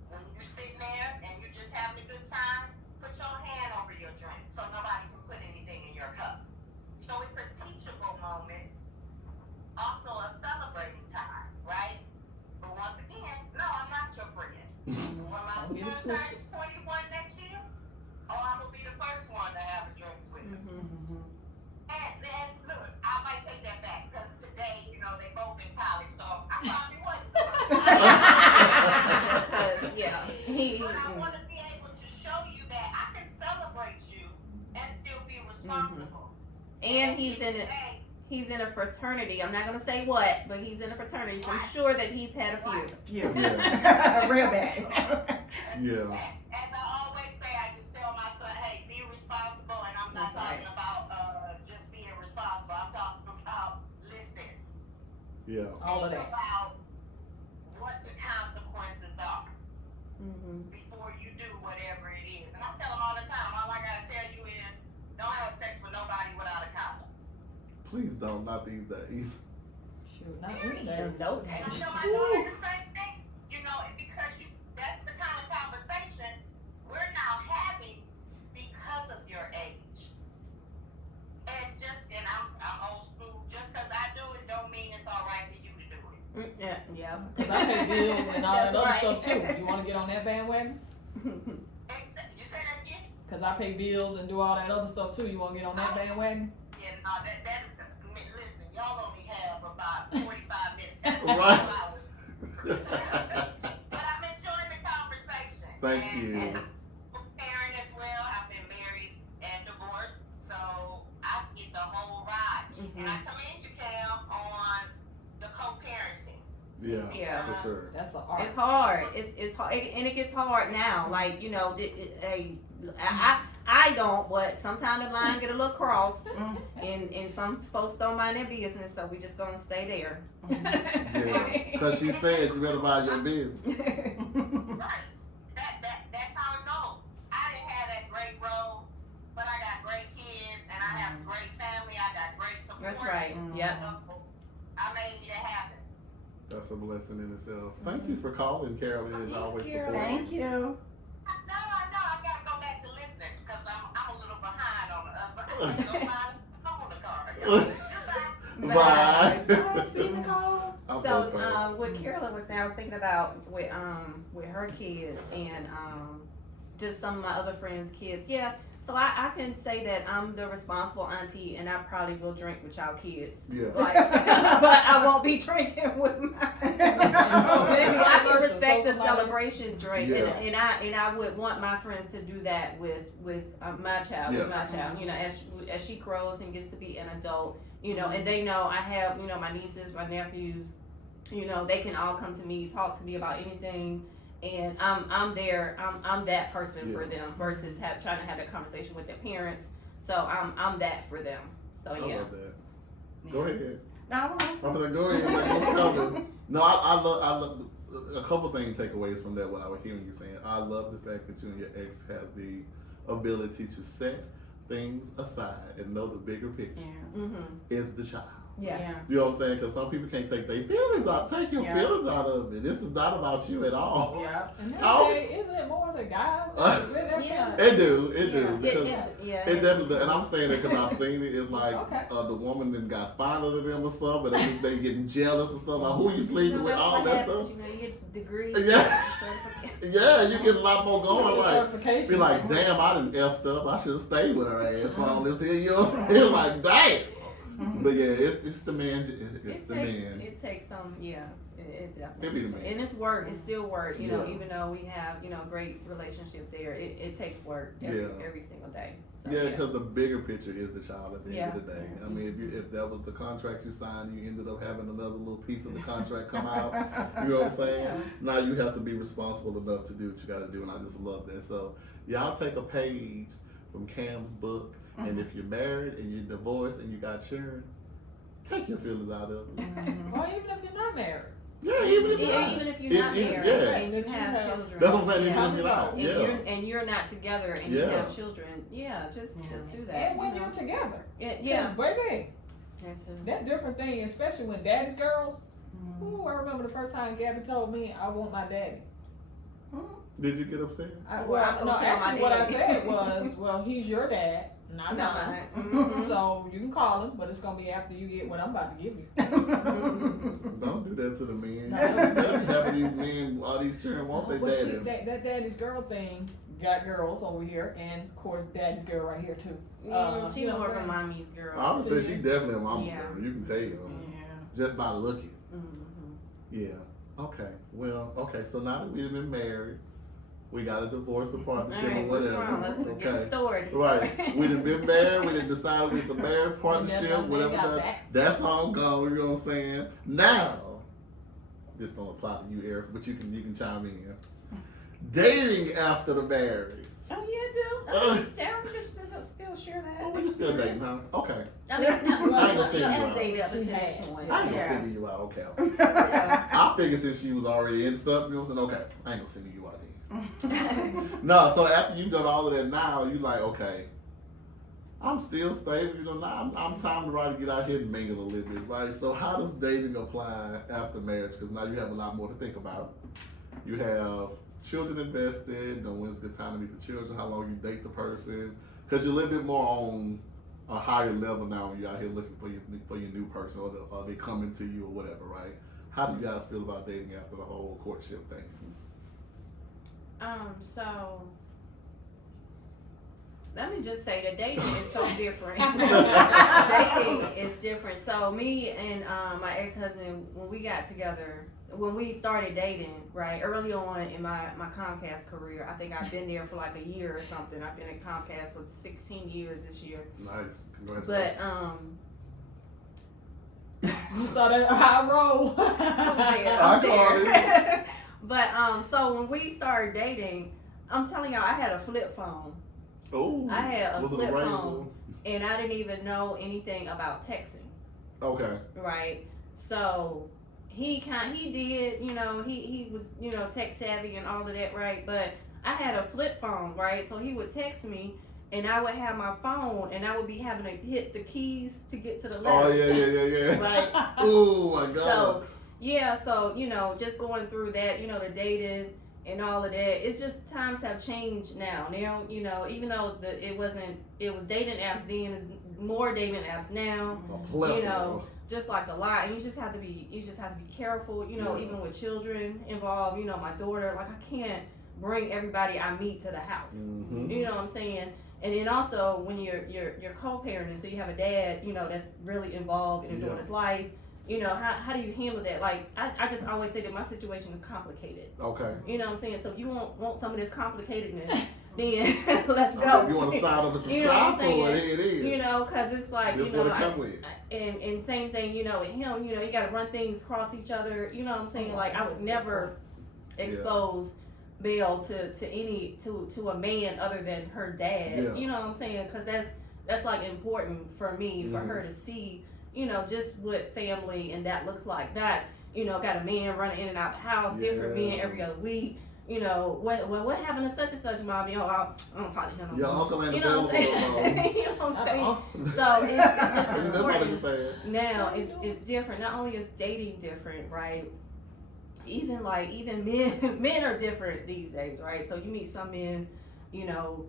When you're sitting there and you're just having a good time, put your hand over your drink so nobody can put anything in your cup. So it's a teachable moment, also a celebrating time, right? But once again, no, I'm not your friend. When my Don't get it son turns twisted. 21 next year, oh, I'm going to be the first one to have a look, I might take that back because today, you know, they both in college, so I probably wasn't. Yeah. But I want to be able to show you that I can celebrate you and still be responsible. And he's in a fraternity. I'm not gonna say what, but he's in a fraternity, so I'm sure that he's had a few. Yeah. Real bad. Yeah. As I always say, I just tell my son, hey, be responsible, and I'm not That's right. talking about just being responsible. I'm talking about listening. Yeah. All of Think that. about what the consequences are Mm-hmm. before you do whatever it is. And I tell them all the time, all I gotta tell you is, don't have sex with nobody without a condom. Please don't, not these days. Shoot, not any days. Nope. And I tell my daughter the same thing, you know, because that's the kind of conversation we're now having because of your age. And I'm old school, just because I do it don't mean it's all right for you to do it. Yeah. Cause I pay bills and all that That's other right. stuff too. You wanna get on that bandwagon? You say that again? Cause I pay bills and do all that other stuff too. You wanna get on that bandwagon? Yeah, no, listen, y'all only have about 45 minutes. That's Right. 2 hours. But I'm enjoying the conversation. Thank And you. I'm a parent as well. I've been married and divorced, so I get the whole ride. And I commend you, Cam, on the co-parenting. Yeah, Yeah. for sure. That's an art. It's hard. It's hard, and it gets hard now. Like, you know, I don't, but sometimes the line get a little crossed, and some folks don't mind their business, so we just gonna stay there. Yeah. Because she said you better mind your business. Right. That's how it goes. I didn't have that great role, but I got great kids, and I have a great family. I got great support. That's right. Yep. So I made it happen. That's a blessing in itself. Thank you for calling, Carolyn, and Thanks, always Carolyn. supporting. Thank you. I know. I gotta go back to listening because I'm a little behind on the other. I gotta go find the phone card. Bye. Oh, see Nicole? I'm So, proud. what Carolyn was saying, I was thinking about with her kids and just some of my other friends' kids. Yeah, so I can say that I'm the responsible auntie, and I probably will drink with y'all kids. Yeah. Like, but I won't be drinking with my. I can respect the celebration drink, Yeah. and I would want my friends to do that with my child, with Yeah. my child. You know, as she grows and gets to be an adult, you know, and they know I have, you know, my nieces, my nephews, you know, they can all come to me, talk to me about anything, and I'm there, I'm that person for Yeah. them versus trying to have that conversation with their parents. So I'm that for them. So I yeah. love that. Go ahead. No, I'm gonna go ahead. Like, what's coming? No, I love a couple things takeaways from that. What I was hearing you saying, I love the fact that you and your ex have the ability to set things aside and know the bigger picture Mm-hmm. is the child. Yeah. You know what I'm saying? Because some people can't take their feelings out. Take your Yeah. feelings out of it. This is not about you at all. Yeah. And Oh. nowadays, isn't it more the guys that with their Yeah. family? It do because Yeah. it definitely. And I'm saying that because I've seen it. It's like Okay. the woman then got finer than them or something, but they getting jealous or something. Like, who you sleeping with? that's All what that happens. stuff. You know, you get degrees. Yeah. certificates. Yeah, you get a lot more going. Like, Certification. be like, damn, I done effed up. I should have stayed with her ass for all this here. You know what I'm saying? Like, damn. But yeah, it's the man. It's the man. It takes some, yeah. It definitely. It be the man. And it's work. It's still work. You know, Yeah. even though we have, you know, great relationships there, it takes work Yeah. every single day. So, Yeah, because the bigger picture is the child at the Yeah. end of the day. I mean, if that was the contract you signed, you ended up having another little piece of the contract come out. You know what I'm saying? Yeah. Now you have to be responsible enough to do what you got to do, and I just love that. So y'all take a page from Cam's book, and if you're married and you're divorced and you got children, take your feelings out of it. Or even if you're not married. Yeah, even if you're Yeah, not. even if you're not Even- married yeah. and you have children. That's what I'm saying. Yeah. Even if you're not, And yeah. you're not together and you Yeah. have children, just do that. And when you know. you're together. Yeah. Because, baby, That's it. that different thing, especially when daddy's girls. Ooh, I remember the first time Gabby told me I want my daddy. Did you get upset? Well, I'm gonna tell my actually, what I daddy. said was, well, he's your dad, not mine. Mhm. So you can call him, but it's gonna be after you get what I'm about to give you. Don't do that to the men. No. They be having these men, all these children want their Well, see, daddies. that daddy's girl thing got girls over here, and of course, daddy's girl right here too. She you know more what of I'm a saying? mommy's girl. I would say she definitely a mama Yeah. girl. You can tell Yeah. just by looking. Mhm. Yeah. Okay. Well. Okay. So now that we've been married, we got a divorce or partnership Alright, or what's whatever. wrong? Let's get the Okay. story. Right. We done been married. We done decided it's a marriage partnership. And Whatever. got That, back. that's all gone. You know what I'm saying? Now, this don't apply to you, Eric, but you can chime in. Dating after the marriage. Oh, yeah, do. Darren, you still share that. Oh, you still dating, huh? Okay. I mean, no, I ain't gonna say you has are. dated up She until has. this point. I ain't gonna Yeah. send you out. Okay. Yeah. I figured since she was already in something, you know what I'm saying? Okay, I ain't gonna send you out then. No, so after you've done all of that now, you like, okay, I'm still stable, you know, now I'm time to right to get out here and mingle a little bit, right? So how does dating apply after marriage? Because now you have a lot more to think about. You have children invested, know when's a good time to meet the children, how long you date the person, because you're a little bit more on a higher level now when you're out here looking for your new person, or they coming to you or whatever, right? How do you guys feel about dating after the whole courtship thing? So let me just say that dating is so different. Dating is different. So me and my ex-husband, when we got together, when we started dating, right, early on in my Comcast career, I think I've been there for like a year or something. I've been at Comcast for 16 years this year. Nice, congratulations. But You saw that high roll. I called it. But so when we started dating, I'm telling y'all, I had a flip phone. Oh, I had a was it flip Razor? phone. And I didn't even know anything about texting, Okay. right? So he did, you know, he was, you know, tech savvy and all of that, right? But I had a flip phone, right? So he would text me, and I would have my phone, and I would be having to hit the keys to get to the letter. Oh yeah. Right. Oh my God. So yeah, so you know, just going through that, you know, the dating and all of that, it's just times have changed now. Now, you know, even though it was dating apps then, it's more dating apps now. A plethora. You know, just like a lot, and you just have to be careful. You know, Yeah. even with children involved. You know, my daughter, like I can't bring everybody I meet to the house. Mhm. You know what I'm saying? And then also when you're co-parenting, so you have a dad, you know, that's really involved in your daughter's life. You know, how do you handle that? Like, I just always say that my situation is complicated. Okay. You know what I'm saying? So if you want some of this complicatedness, then let's go. Okay, you want to sign up and You know what I'm subscribe for it? saying? It is. You know, because it's like, This you know, what it come with. and same thing, you know, with him, you know, you got to run things across each other. You know what I'm saying? Like, I would never expose Belle to a man other than her dad. Yeah. You know what I'm saying? Because that's like important for me, for Mhm. her to see, you know, just what family and that looks like. Not, you know, got a man running in and out the house, different men every other week. You know, what happened to such and such, mommy? Oh, I don't talk to him no Your more. uncle ain't You know what I'm available no more. saying? You know what I'm saying? Uh-oh. So it's just That's what I'm important. saying. Now it's different. Not only is dating different, right? Even men are different these days, right? So you meet some men, you know,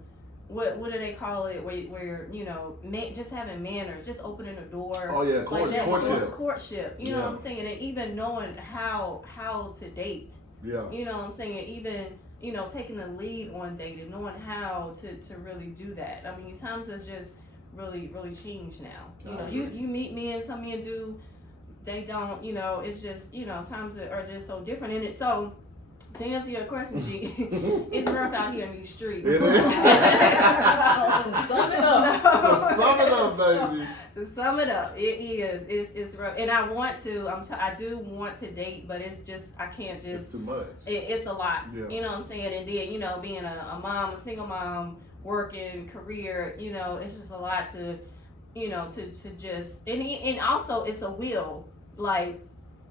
what do they call it? Where you know, just having manners, just opening the door. Oh yeah, Like that, courtship. courtship. You know Yeah. what I'm saying? And even knowing how to date. Yeah. You know what I'm saying? Even, you know, taking the lead on dating, knowing how to really do that. I mean, times has just really changed now. You I know, agree. you meet men, some men do, they don't, you know, it's just, you know, times are just so different in it. So, to answer your question, G, it's rough out here in these streets. It is. To sum it up. To sum it up, baby. To sum it up, it is. It's rough, and I want to. I do want to date, but it's just I can't It's just. too much. It's a lot. Yeah. You know what I'm saying? And then, you know, being a mom, a single mom, working, career, you know, it's just a lot to, you know, to just and also it's a will. Like,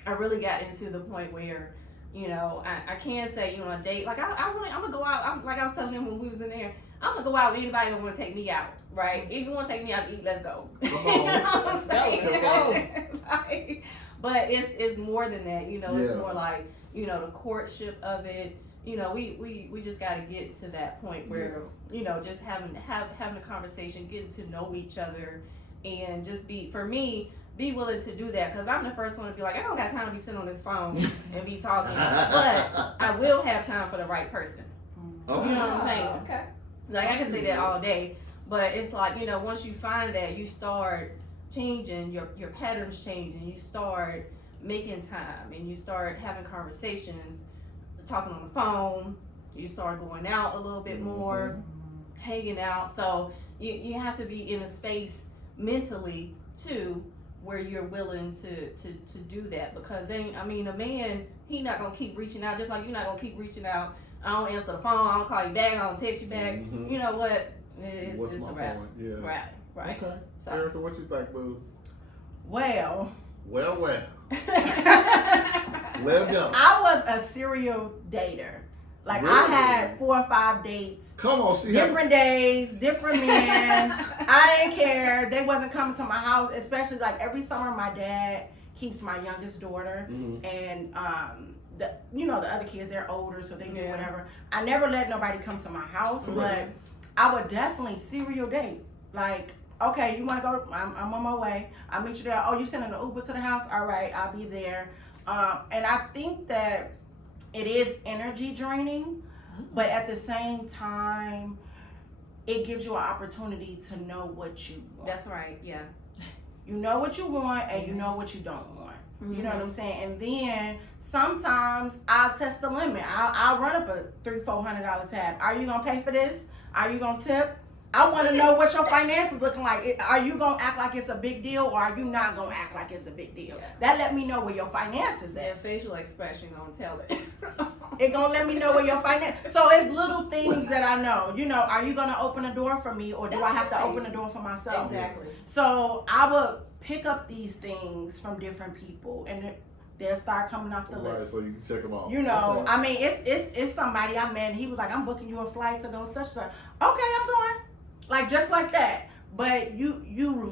I really got into the point where, you know, I can't say, you know, a date. Like, I'm gonna go out. Like I was telling him when we was in there, I'm gonna go out with anybody that want to take me out, right? If you want to take me out to eat, let's go. Come You know on. what I'm saying? Let's go. Like, but it's more than that, you know. It's Yeah. more like, you know, the courtship of it. you know, we just got to get to that point where, you know, just having a conversation, getting to know each other, and just be willing to do that, because I'm the first one to be like, I don't got time to be sitting on this phone and be talking, but I will have time for the right person. Okay. You know what I'm saying? Okay. Like, I can say that all day, but it's like, you know, once you find that, you start changing, your patterns change, and you start making time, and you start having conversations, talking on the phone, you start going out a little bit more, hanging out. So you have to be in a space mentally too where you're willing to do that, because then, I mean, a man, he not gonna keep reaching out, just like you're not gonna keep reaching out. I don't answer the phone, I don't call you back, I don't text you back. You know what? It's What's just my a wrap. point? Yeah. Right. Okay. So. Erica, what you think, boo? Well, Well. I Let's go. was a serial dater. Like, I had 4 or 5 dates. Come on, she Different days, different men. I didn't care. They wasn't coming to my house, especially like every summer my dad keeps my youngest daughter, and the other kids, they're older, so they do whatever. I never let nobody come to my house, but I would definitely serial date. Like, okay, you want to go? I'm on my way. I'll meet you there. Oh, you sending an Uber to the house? All right, I'll be there. And I think that it is energy draining, but at the same time, it gives you an opportunity to know what you want. That's right, yeah. You know what you want, and you know what you don't want. You know what I'm saying? And then sometimes I'll test the limit. I'll run up a $300-400 tab. Are you gonna pay for this? Are you gonna tip? I want to know what your finances looking like. Are you gonna act like it's a big deal, or are you not gonna act like it's a big deal? Yeah. That let me know where your finances That at. facial expression gonna tell it. It gonna let me know where your finance. So it's little things that I know. You know, are you gonna open a door for me, or do I have to open a door for myself? Exactly. So I would pick up these things from different people, and they'll start coming off the Right, list. so you can check them out. You know, Okay. I mean, it's somebody I met. And he was like, "I'm booking you a flight to go such and such." Okay, I'm going. Like, just like that. But you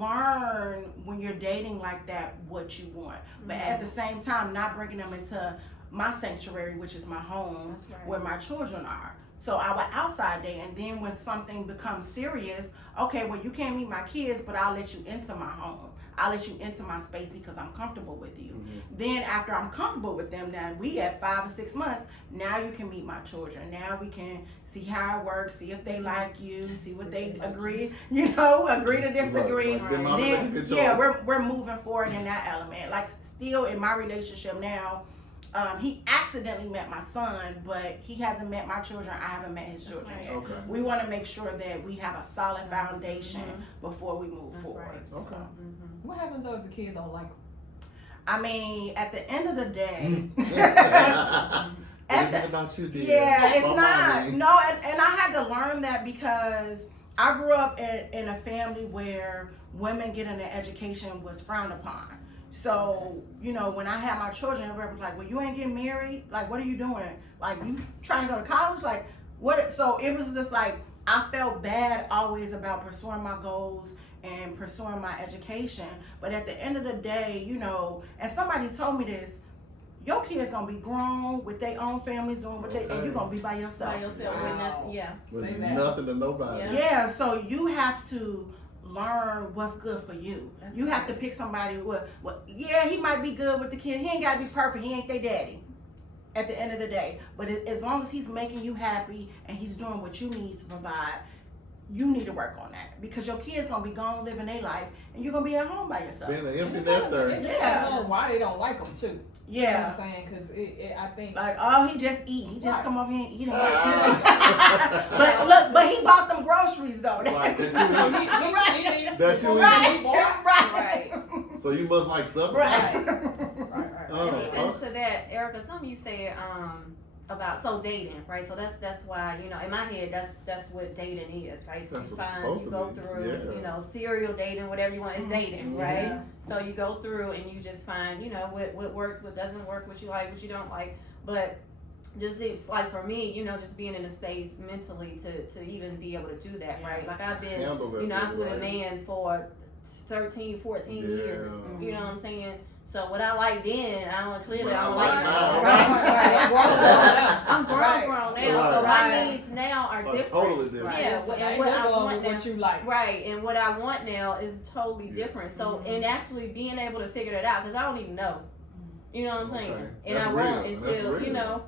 learn when you're dating like that what you want, but at the same time, not bringing them into my sanctuary, which is my home, That's right. where my children are. So I would outside date, and then when something becomes serious, okay, well, you can't meet my kids, but I'll let you into my home. I'll let you into my space because I'm comfortable with you. Then after I'm comfortable with them, now we at 5 or 6 months, now you can meet my children. Now we can see how it works, see if they like you, see what they agree, agree to disagree. Right. Then we're moving forward in that element. Like, still in my relationship now, he accidentally met my son, but he hasn't met my children. I haven't met his children right. yet. Okay. We want to make sure that we have a solid foundation before we move That's forward. right. Okay. What happens though if the kid don't like them? I mean, at the end of the day, Is it about you, dear? yeah, it's My not. mommy. No, and I had to learn that because I grew up in a family where women getting an education was frowned upon. So, when I had my children, everybody was like, well, you ain't getting married? Like, what are you doing? Like, you trying to go to college? Like, what? So it was just like, I felt bad always about pursuing my goals and pursuing my education. But at the end of the day, and somebody told me this, your kids gonna be grown with their own families doing what and you're gonna be by yourself. By yourself, Wow. yeah. With Say that. nothing to nobody. Yeah. Yeah, so you have to learn what's good for you. That's You have to pick somebody he might be good with the kid. He ain't gotta be perfect. He ain't their daddy at the end of the day. But as long as he's making you happy and he's doing what you need to provide, you need to work on that, because your kids gonna be gone living their life and you're gonna be at home by yourself. Being an empty nester. It depends Yeah. on why they don't like them too. You know what Yeah. I'm saying? Because I think Like, oh, he just eat. He just Right. come over here and eat him. But look, but he bought them groceries though. Right, that you That you Right. So you must like supper. Right. Right. Oh, And to that, Erica, something you said about dating, right? So that's why, in my head, that's what dating is, right? So That's you what it's find, supposed you to go be. through, Yeah. serial dating, whatever you want, it's dating, Mhm. right? Yeah. So you go through and you just find, what works, what doesn't work, what you like, what you don't like. But just, it's like for me, just being in a space mentally to even be able to do that, right? Like I've been, Handle that I was with a right. man for 13, 14 years, Yeah. you know what I'm saying? So what I like then, I don't clearly I don't Right like now. now. I'm grown Right. now, so Right. my needs now are Oh, different. totally different. Yeah, Yeah, so what- now and you're what I going want with what now- you like. Right, and what I want now is totally Yeah. different. So, Mhm. and actually being able to figure that out, because I don't even know. You know what I'm saying? Okay. And That's I won't real. That's until, real. you know.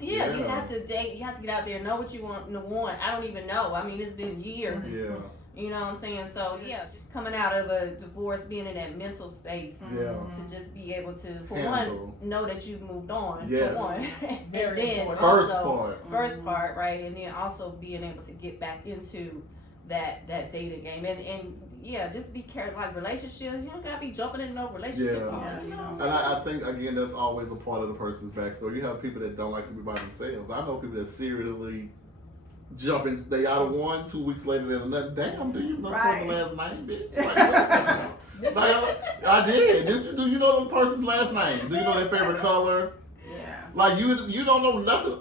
Yeah, you Yeah. have to date, you have to get out there, know what you want. I don't even know. I mean, it's been years. Yeah. You know what I'm saying? So, yeah, coming out of a divorce, being in that mental space. Yeah. To just be able to, for Handle. one, know that you've moved on. Yes. For one. Very and then important. First also, part. first part, right? And then also being able to get back into that dating game. And yeah, just be careful. Like relationships, you don't gotta be jumping in no relationship. Yeah. You know? And I think again that's always a part of the person's backstory. You have people that don't like to be by themselves. I know people that seriously jump in. They out of one, 2 weeks later they're another. Damn, do you know the Right. person's last name, bitch? Like, I did. Do you know the person's last name? Do you know their favorite color? Yeah. Like you don't know nothing.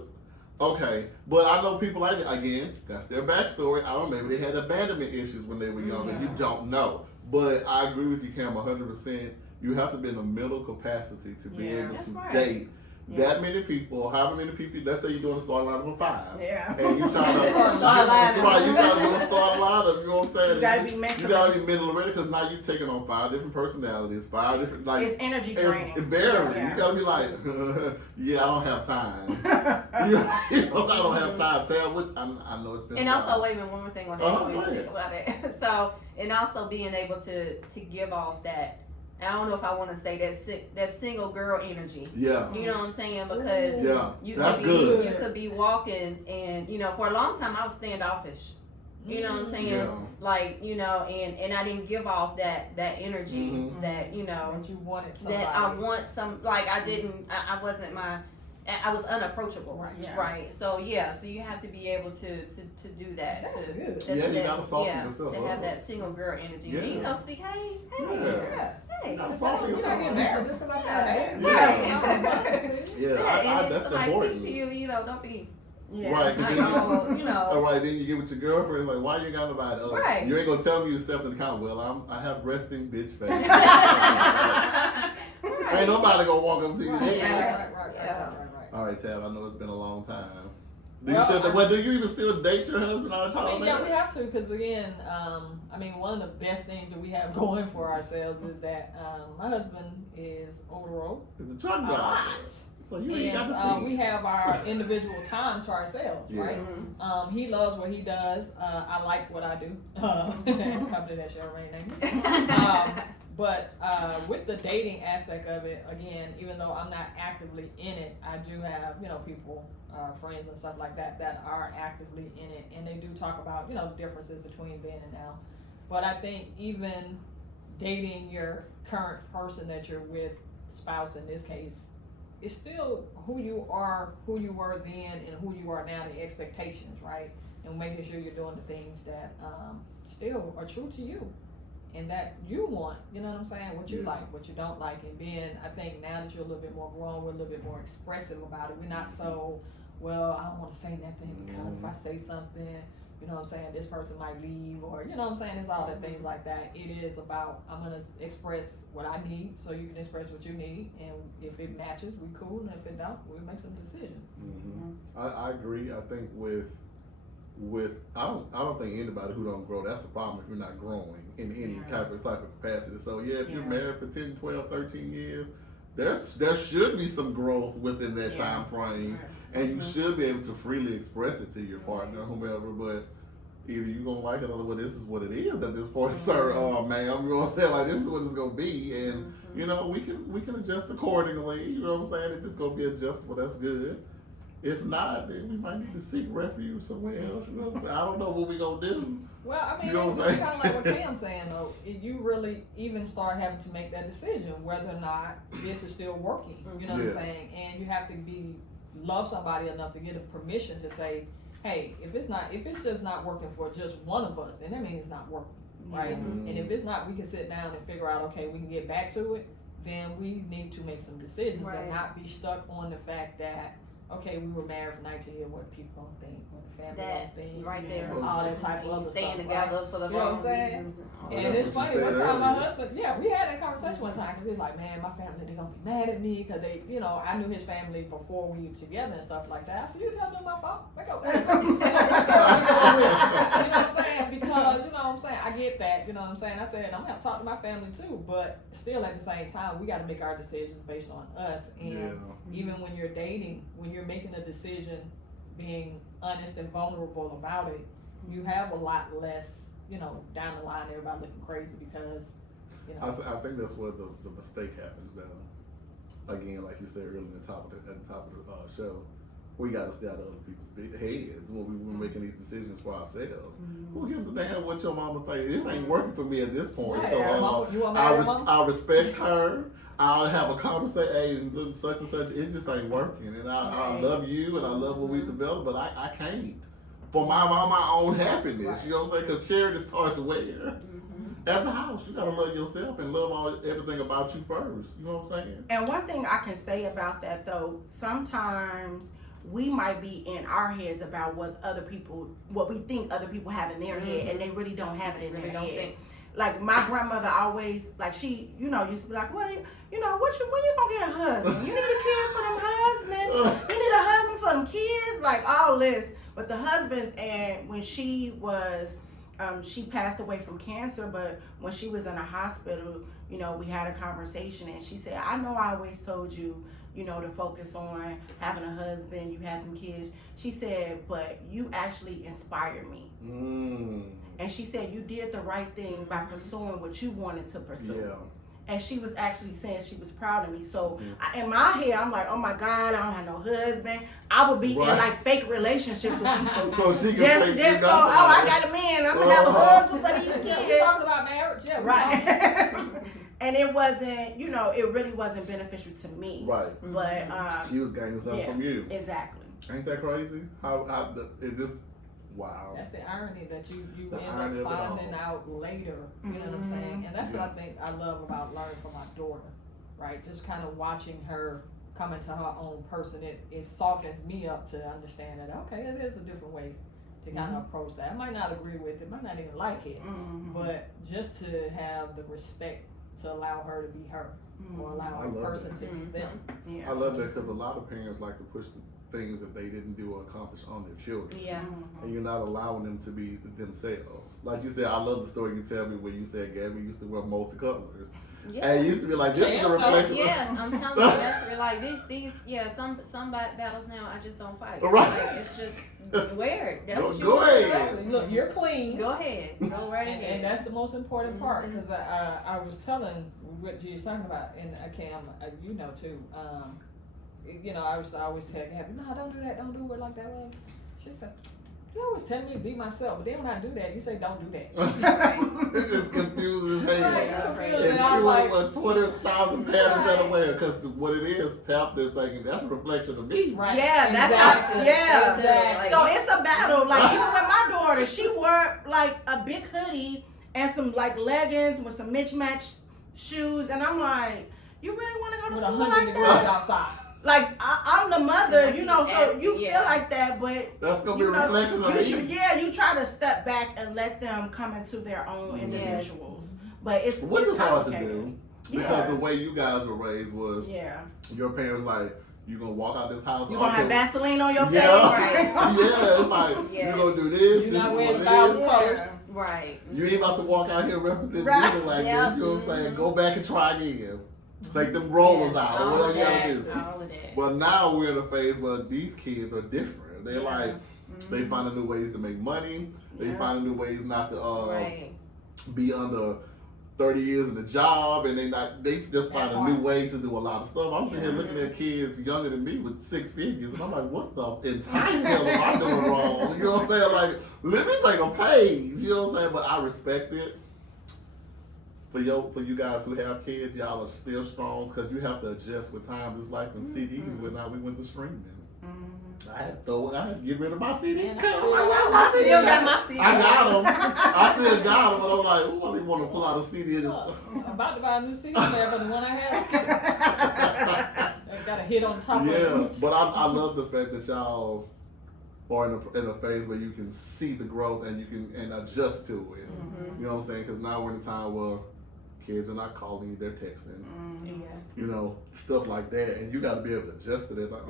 Okay, but I know people like that. Again, that's their backstory. I don't know, maybe they had abandonment issues when they were younger. You don't know. But I agree with you, Cam, 100%. You have to be in a mental capacity to be Yeah, able that's to right. date Yeah. that many people, however many people. Let's say you're doing a starting lineup of 5. Yeah. And you trying to, Starting lineup. right? You trying to do a starting lineup. You know what I'm saying? You gotta be mentally. You gotta be mentally ready because now you're taking on 5 different personalities, 5 different like. It's energy draining. It's very. Yeah. You gotta be like, yeah, I don't have time. You know, I don't have time. Tell what I know it's been. And a also, while. wait a minute, one more thing on that. Uh-huh, Wait, go ahead. think about it. So, and also being able to give off that. I don't know if I want to say that single girl energy. Yeah. You know what I'm saying? Because Yeah. you That's could be, good. You could be walking, and for a long time I was standoffish. You know what I'm saying? Yeah. Like and I didn't give off that energy Mhm. that That you wanted somebody. that I want some like I didn't I wasn't I was unapproachable, Right. Yeah. right? So so you have to be able to do that. That's to, good. Yeah, you gotta soften yourself to up. have that single girl energy. Yeah. You know, speak, hey, Yeah. hey. You gotta So soften you yourself don't get up. married just because I said hey. Yeah. Right. Yeah, Yeah, and I, if that's somebody important. speak to you, don't be Yeah. Right, 'cause then you, all know. right, then you get with your girlfriend. Like, why you got nobody? Right. You ain't gonna tell me you accepting the count. Well, I have resting bitch face. Ain't nobody gonna walk up to you. Right, Then. right. All right, Tab. I know it's been a long time. Do you Well, still? Do you even still date your husband all the I time? mean, yeah, we have to, because again, I mean, one of the best things that we have going for ourselves is that my husband is over the road It's a truck a driver. lot. So you ain't got to And see. we have our individual time to ourselves, Yeah. right? He loves what he does. I like what I do. Company that shall remain nameless. But with the dating aspect of it, again, even though I'm not actively in it, I do have, people, friends and stuff like that are actively in it, and they do talk about, differences between then and now. But I think even dating your current person that you're with, spouse in this case, it's still who you were then and who you are now, the expectations, right? And making sure you're doing the things that still are true to you and that you want, you know what I'm saying? What you like, what you don't like. And then I think now that you're a little bit more grown, we're a little bit more expressive about it. We're not so, well, I don't want to say nothing because if I say something, you know what I'm saying, this person might leave, or you know what I'm saying, it's all the things like that. It is about, I'm going to express what I need so you can express what you need, and if it matches, we cool, and if it don't, we'll make some decisions. I agree. I think with I don't think anybody who don't grow, that's the problem if you're not growing in any type of capacity. So if you're married for 10, 12, 13 years, there should be some growth within that time frame. And you should be able to freely express it to your partner, whomever, but either you're going to like it or well, this is what it is at this point, sir, ma'am. You know what I'm saying? Like, this is what it's going to be. And, we can adjust accordingly. You know what I'm saying? If it's going to be adjustable, that's good. If not, then we might need to seek refuge somewhere else. You know what I'm saying? I don't know what we're going to do. Well, I mean, You know it's what I'm kind of like what Cam's saying, though. You really even start having to make that decision whether or not this is still working. You know what I'm saying? And you have to love somebody enough to get a permission to say, hey, if it's just not working for just one of us, then that means it's not working, right? And if it's not, we can sit down and figure out, okay, we can get back to it. Then we need to make some decisions and not be stuck on the fact that, okay, we were married for 19 years, what people don't think, what the family That don't think. right there. All that type of other Staying stuff, together right? for the You know what I'm wrong saying? reasons. Well, And that's it's what you funny, one said time my earlier. husband, yeah, we had that conversation one time, because he's like, man, my family, they're gonna be mad at me, because they, you know, I knew his family before we were together and stuff like that. I said, you tell them my fault, they go, you know what I'm saying? Because, you know what I'm saying, I get that, you know what I'm saying? I said, I'm gonna have to talk to my family too, but still at the same time, we gotta make our decisions based on us. And Yeah. even when you're dating, when you're making a decision, being honest and vulnerable about it, you have a lot less, you know, down the line, everybody looking crazy because, you know. I think that's where the mistake happens now. Again, like you said earlier at the top of the show, we got to stay out of other people's big heads when we're making these decisions for ourselves. Who gives a damn what your mama think? It ain't working for me at this point. Right. So Mama, you want marry your mama? I respect her. I'll have a conversation. Hey, look, such and such. It just ain't working. And I love you and I love what we developed, but I can't. For my own happiness, you know what I'm saying? Because charity starts where? At the house. You gotta love yourself and love everything about you first. You know what I'm saying? And one thing I can say about that though, sometimes we might be in our heads about what we think other people have in their head, and they really don't have it in their head. Like my grandmother always, like she, you know, used to be like, well, you know, when you gonna get a husband? You need a kid for them husbands. You need a husband for them kids, like all this. But the husbands, and when she was, she passed away from cancer, but when she was in a hospital, you know, we had a conversation and she said, I know I always told you, you know, to focus on having a husband, you had them kids. She said, but you actually inspired me. And she said, you did the right thing by pursuing what you wanted to pursue. Yeah. And she was actually saying she was proud of me. So in my head, I'm like, oh my God, I don't have no husband. I would be in like fake relationships with people. So she can just so, I got a man, I'm gonna have a husband for these kids. We're talking about marriage, yeah. Right. And it wasn't, you know, it really wasn't beneficial to me. Right. But she was gaining something from you. Exactly. Ain't that crazy? It just, wow. That's the irony that you end up finding out later. You know what I'm saying? And that's what I think I love about learning from my daughter, right? Just kind of watching her come into her own person. It softens me up to understand that, okay, it is a different way to kind of approach that. I might not agree with it, might not even like it, but just to have the respect to allow her to be her, or allow a person to be them. Yeah. I love that because a lot of parents like to push the things that they didn't do or accomplish on their children. Yeah. And you're not allowing them to be themselves. Like you said, I love the story you tell me where you said Gabby used to wear multicolors. Yeah. And it used to be like, this is a reflection. Yes, I'm telling you, that's like these. Some battles now I just don't fight. Right. Like, it's just wear it. That's what you Go do. ahead. Exactly. Look, you're clean. Go ahead. Go right ahead. And that's the most important part, because I was telling what you're talking about, and Cam, you know too. You know, I always tell Gabby, no, don't do that, don't do it like that. She said, you always tell me to be myself, but then when I do that, you say don't do that. It's just confusing as hell. Right, And I'm she like, was 20,000 patterns that aware, because what it is, tap this thing, that's a reflection of me. right. Yeah, that's exactly. how, Exactly. So it's a battle. Like even with my daughter, she wore like a big hoodie and some like leggings with some mismatched shoes, and I'm like, you really want to go to With school 100 like degrees that? outside. Like I'm the mother, you know, so you Yeah. feel like that, but That's going to be you a know, reflection of me. you try to step back and let them come into their own individuals. But it's Which it's is hard to complicated. do. Because Yeah. the way you guys were raised was, Yeah. your parents like, you gonna walk out this house. You gonna have Vaseline on your face? Yeah, Right. yeah. It's like Yes. you gonna do this. You're This not is wearing what the it thousand is. colors. Right. You ain't about to walk out here representing Right. niggas like Yeah. this. You know what I'm saying? Go back and try again. Take them rollers out or All whatever of you gotta that. do. All of that. But now we're in a phase where these kids are different. They're like they finding new ways to make money. They finding new ways not to Right. be under 30 years in the job, and they just finding new ways to do a lot of stuff. I'm sitting here looking at kids younger than me with 6 figures, and I'm like, what the entire hell am I doing wrong? You know what I'm saying? Like, let me take a page. You know what I'm saying? But I respect it. For you guys who have kids, y'all are still strong because you have to adjust with time. Just like when CDs, when now we went to streaming. I had to get rid of my CD. Man, I still got my CD. I got them. I still got them, but I'm like, ooh, I didn't want to pull out a CD. And just, I'm about to buy a new CD player, but the one I had skipped. gotta hit on top of the Yeah, roots. but I love the fact that y'all are in a phase where you can see the growth and you can adjust to it. Mm-hmm. You know what I'm saying? Because now we're in a time where kids are not calling you, they're texting. Yeah. You know, stuff like that, and you got to be able to adjust to that. Like, I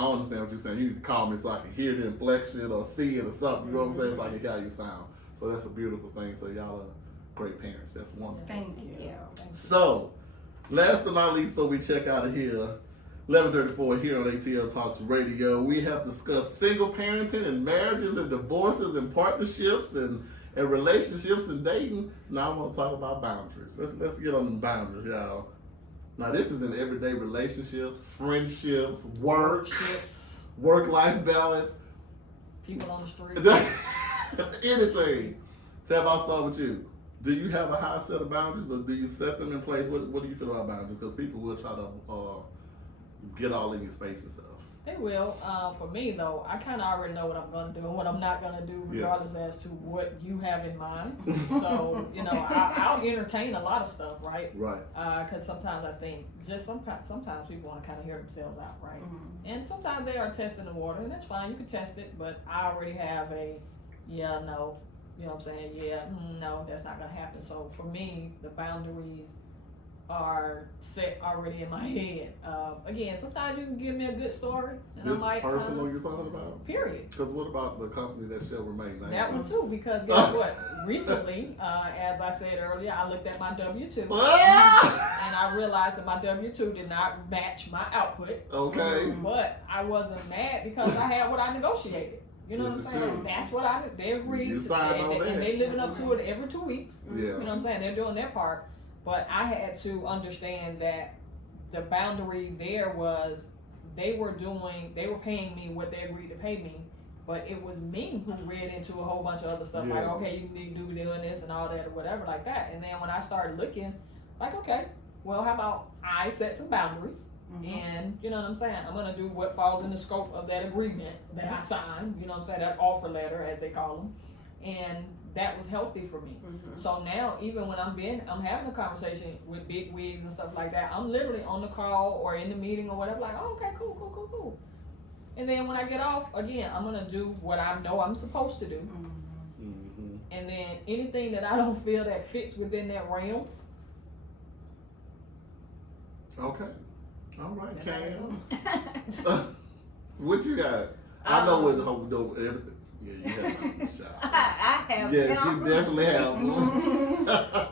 don't understand what you're saying. You need to call me so I can hear the inflection or see it or something. You know what I'm saying? So I can hear how you sound. So that's a beautiful thing. So y'all are great parents. That's wonderful. Thank you. Yeah. So, last but not least, before we check out of here, 11:34 here on ATL Talks Radio, we have discussed single parenting and marriages and divorces and partnerships and relationships and dating. Now I want to talk about boundaries. Let's get on the boundaries, y'all. Now this is in everyday relationships, friendships, work-life balance, People on the street. anything. Tab, I'll start with you. Do you have a high set of boundaries, or do you set them in place? What do you feel about boundaries? Because people will try to get all in your space and stuff. They will. For me though, I kind of already know what I'm gonna do and what I'm not gonna do, regardless as to what you have in mind. So you know, I'll entertain a lot of stuff, right? Right. Because sometimes I think sometimes people want to kind of hear themselves out, right? Mm-hmm. And sometimes they are testing the water, and that's fine. You can test it, but I already have a yeah, no. You know what I'm saying? Yeah, no, that's not gonna happen. So for me, the boundaries are set already in my head. Again, sometimes you can give me a good story, and This I might personal you're talking about? period. Because what about the company that shall remain? That one too, because guess what? Recently, as I said earlier, I looked at my W-2 and I realized that my W-2 did not match my output. Okay. But I wasn't mad because I had what I negotiated. You know This what is I'm saying? true. That's what they agreed You to, signed on that. and they living up to it every 2 weeks. Yeah. You know what I'm saying? They're doing their part. But I had to understand that the boundary there was they were paying me what they agreed to pay me, but it was me who read into a whole bunch of other stuff, like, Yeah. okay, you need to be doing this and all that or whatever like that. And then when I started looking, like, okay, well, how about I set some boundaries? And you know what I'm saying? I'm gonna do what falls in the scope of that agreement that I signed, you know what I'm saying, that offer letter as they call them. And that was healthy for me. So now, even when I'm having a conversation with big wigs and stuff like that, I'm literally on the call or in the meeting or whatever, like, oh, okay, cool. And then when I get off, again, I'm gonna do what I know I'm supposed to do. Mm-hmm. And then anything that I don't feel that fits within that realm. Okay. All right, That's Cam. What you got? I know what the whole everything. Yeah, you have a shot. I have. Yes, you definitely have.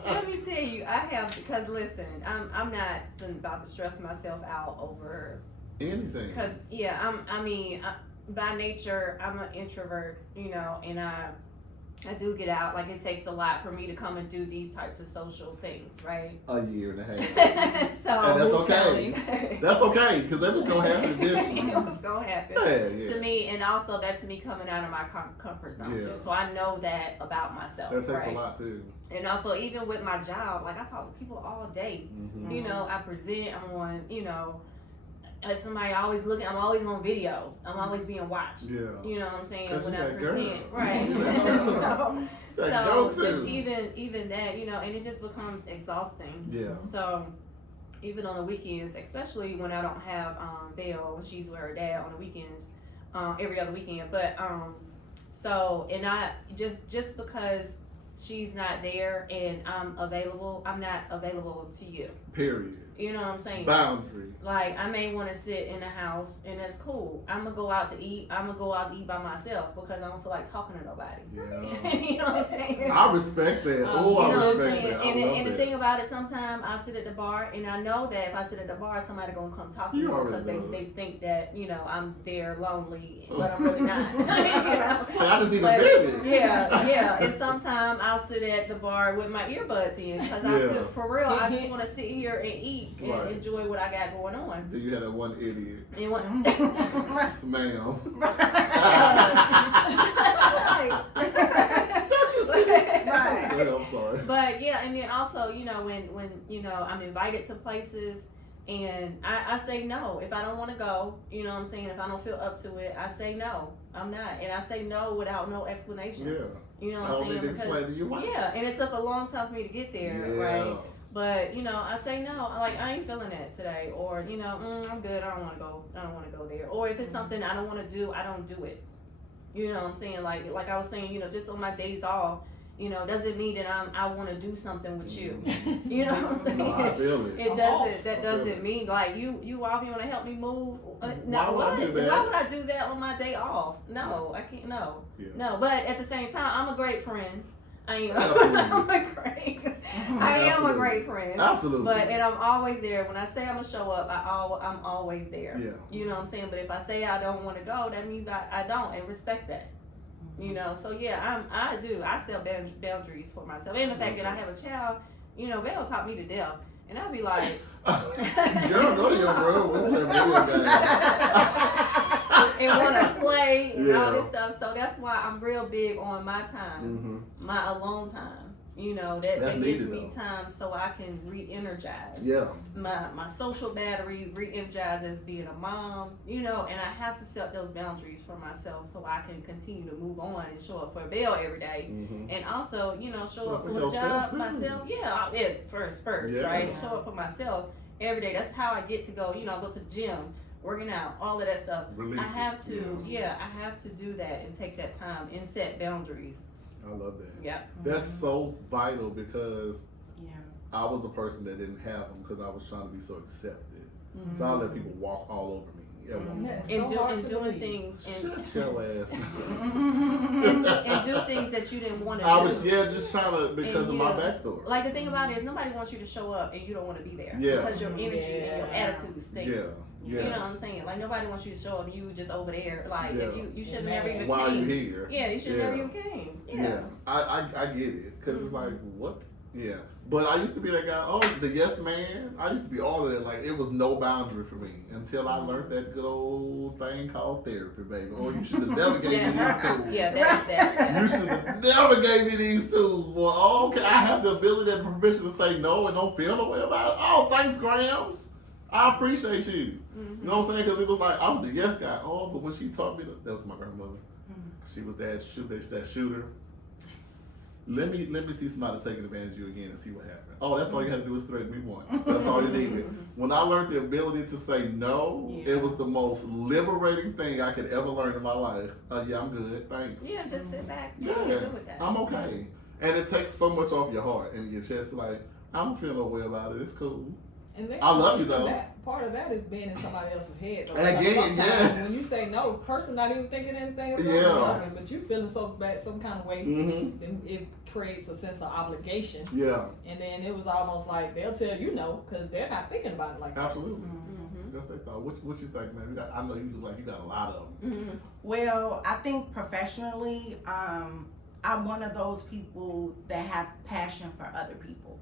Let me tell you, I have, because listen, I'm not about to stress myself out over Anything. because by nature I'm an introvert, you know, and I do get out. Like, it takes a lot for me to come and do these types of social things, right? A year and a half. So And that's who's okay. counting? That's okay, because that was gonna happen. It was gonna happen. Yeah. To me, and also that's me coming out of my comfort zone Yeah. too. So I know that about myself, That takes right? a lot too. And also, even with my job, like, I talk to people all day. Mm-hmm. You know, I present. I'm on. You know, as somebody always looking. I'm always on video. I'm always being watched. Yeah. You know what I'm saying? 'Cause When you I that girl. present, right? You that girl. so That so go-to. just even that, you know, and it just becomes exhausting. Yeah. So even on the weekends, especially when I don't have Belle, when she's with her dad on the weekends, every other weekend. But so, and I just because she's not there and I'm available, I'm not available to you. Period. You know what I'm saying? Boundary. Like, I may want to sit in the house, and that's cool. I'm gonna go out to eat. I'm gonna go out to eat by myself because I don't feel like talking to nobody. Yeah. You know what I'm saying? I respect that. You I know what I'm respect saying? that. I And, love and the that. thing about it, sometimes I sit at the bar, and I know that if I sit at the bar, somebody gonna come talk to You me already because know. they think that, you know, I'm there lonely, but I'm really not. You know? So I just need But, a baby. yeah. And sometimes I'll sit at the bar with my earbuds in because I Yeah. feel, for real, I just want to sit here and eat and Right. enjoy what I got going on. Then you had that one idiot, And what, ma'am. Don't you see that? Well, I'm sorry. But yeah, and then also, you know, when you know, I'm invited to places and I say no. If I don't want to go, you know what I'm saying? If I don't feel up to it, I say no. I'm not. And I say no without no explanation. Yeah. You know I what I'm don't saying? need to explain to you why. Yeah, and it took a long time for me to get there, Yeah. right? But you know, I say no. Like I ain't feeling that today, or you know, I'm good. I don't want to go. I don't want to go there. Or if it's something I don't want to do, I don't do it. You know what I'm saying? Like I was saying, you know, just on my days off, you know, doesn't mean that I want to do something with you. You know what I'm saying? No, I feel it. It I'm doesn't. off. That doesn't mean like you off. You want to help me move? Why would I do that? Why would I do that on my day off? No, I can't. No, Yeah. no. But at the same time, I'm a great friend. I am. Absolutely. I'm a great. I am a Absolutely. great friend. Absolutely. But and I'm always there. When I say I'm gonna show up, I'm always there. Yeah. You know what I'm saying? But if I say I don't want to go, that means I don't, and respect that. You know, so yeah, I set boundaries for myself, and the fact that I have a child, you know, Belle taught me to death, and I'll be like, Girl, go to your room. We'll play video games. and want to play and all Yeah. this stuff. So that's why I'm real big on my time, my alone time. You know, that That's gives needed, me though. time so I can re-energize. Yeah. My social battery re-energize as being a mom, you know, and I have to set those boundaries for myself so I can continue to move on and show up for Belle every day. And also, you know, show up for the job too. myself. Yeah, first, Yeah. right? And show up for myself every day. That's how I get to go, you know, go to the gym, working out, all of that stuff. Releases. I have to, I have to do that and take that time and set boundaries. I love that. Yeah. That's so vital because Yeah. I was a person that didn't have them because I was trying to be so accepted. So I let people walk all over me. At one Yeah, point. it's so hard And to doing believe. things and Shut your ass. and do things that you didn't want to do. I was just trying to because of my And, backstory. Like the thing about it is nobody wants you to show up and you don't want to be there. Yeah. Because your energy and your attitude stinks. Yeah. You know what I'm saying? Like nobody wants you to show up and you just over there. Like Yeah. you should have never even Why are you came. here? Yeah, you should Yeah. never even came. Yeah, Yeah. I get it because it's like what? Yeah, but I used to be that guy. Oh, the yes man. I used to be all of that. Like it was no boundary for me until I learned that good old thing called therapy, baby. Or you should have never gave me these tools. Yeah, that. You should have never gave me these tools. Well, oh, okay, I have the ability and permission to say no and don't feel no way about it. Oh, thanks, Grams. I appreciate you. You know what I'm saying? Because it was like I was a yes guy. Oh, but when she taught me that was my grandmother. She was that shooter. Let me see somebody taking advantage of you again and see what happens. Oh, that's all you had to do is threaten me once. That's all you needed. When I learned the ability to say no, it was the most liberating thing I could ever learn in my life. Yeah, I'm good. Thanks. Yeah, just sit back. Yeah, You're good with that. I'm okay. And it takes so much off your heart and your chest. Like, I don't feel no way about it. It's cool. And then I love you, though. Part of that is being in somebody else's head. Though. Again, sometimes yes. When you say no, person not even thinking anything about Yeah. it, but you feeling so bad, some kind of way, then it creates a sense of obligation. Yeah, And then it was almost like they'll tell you no because they're not thinking about it like that. absolutely. That's their thought. What you think, man? I know you look like you got a lot of them. Well, I think professionally, I'm one of those people that have passion for other people.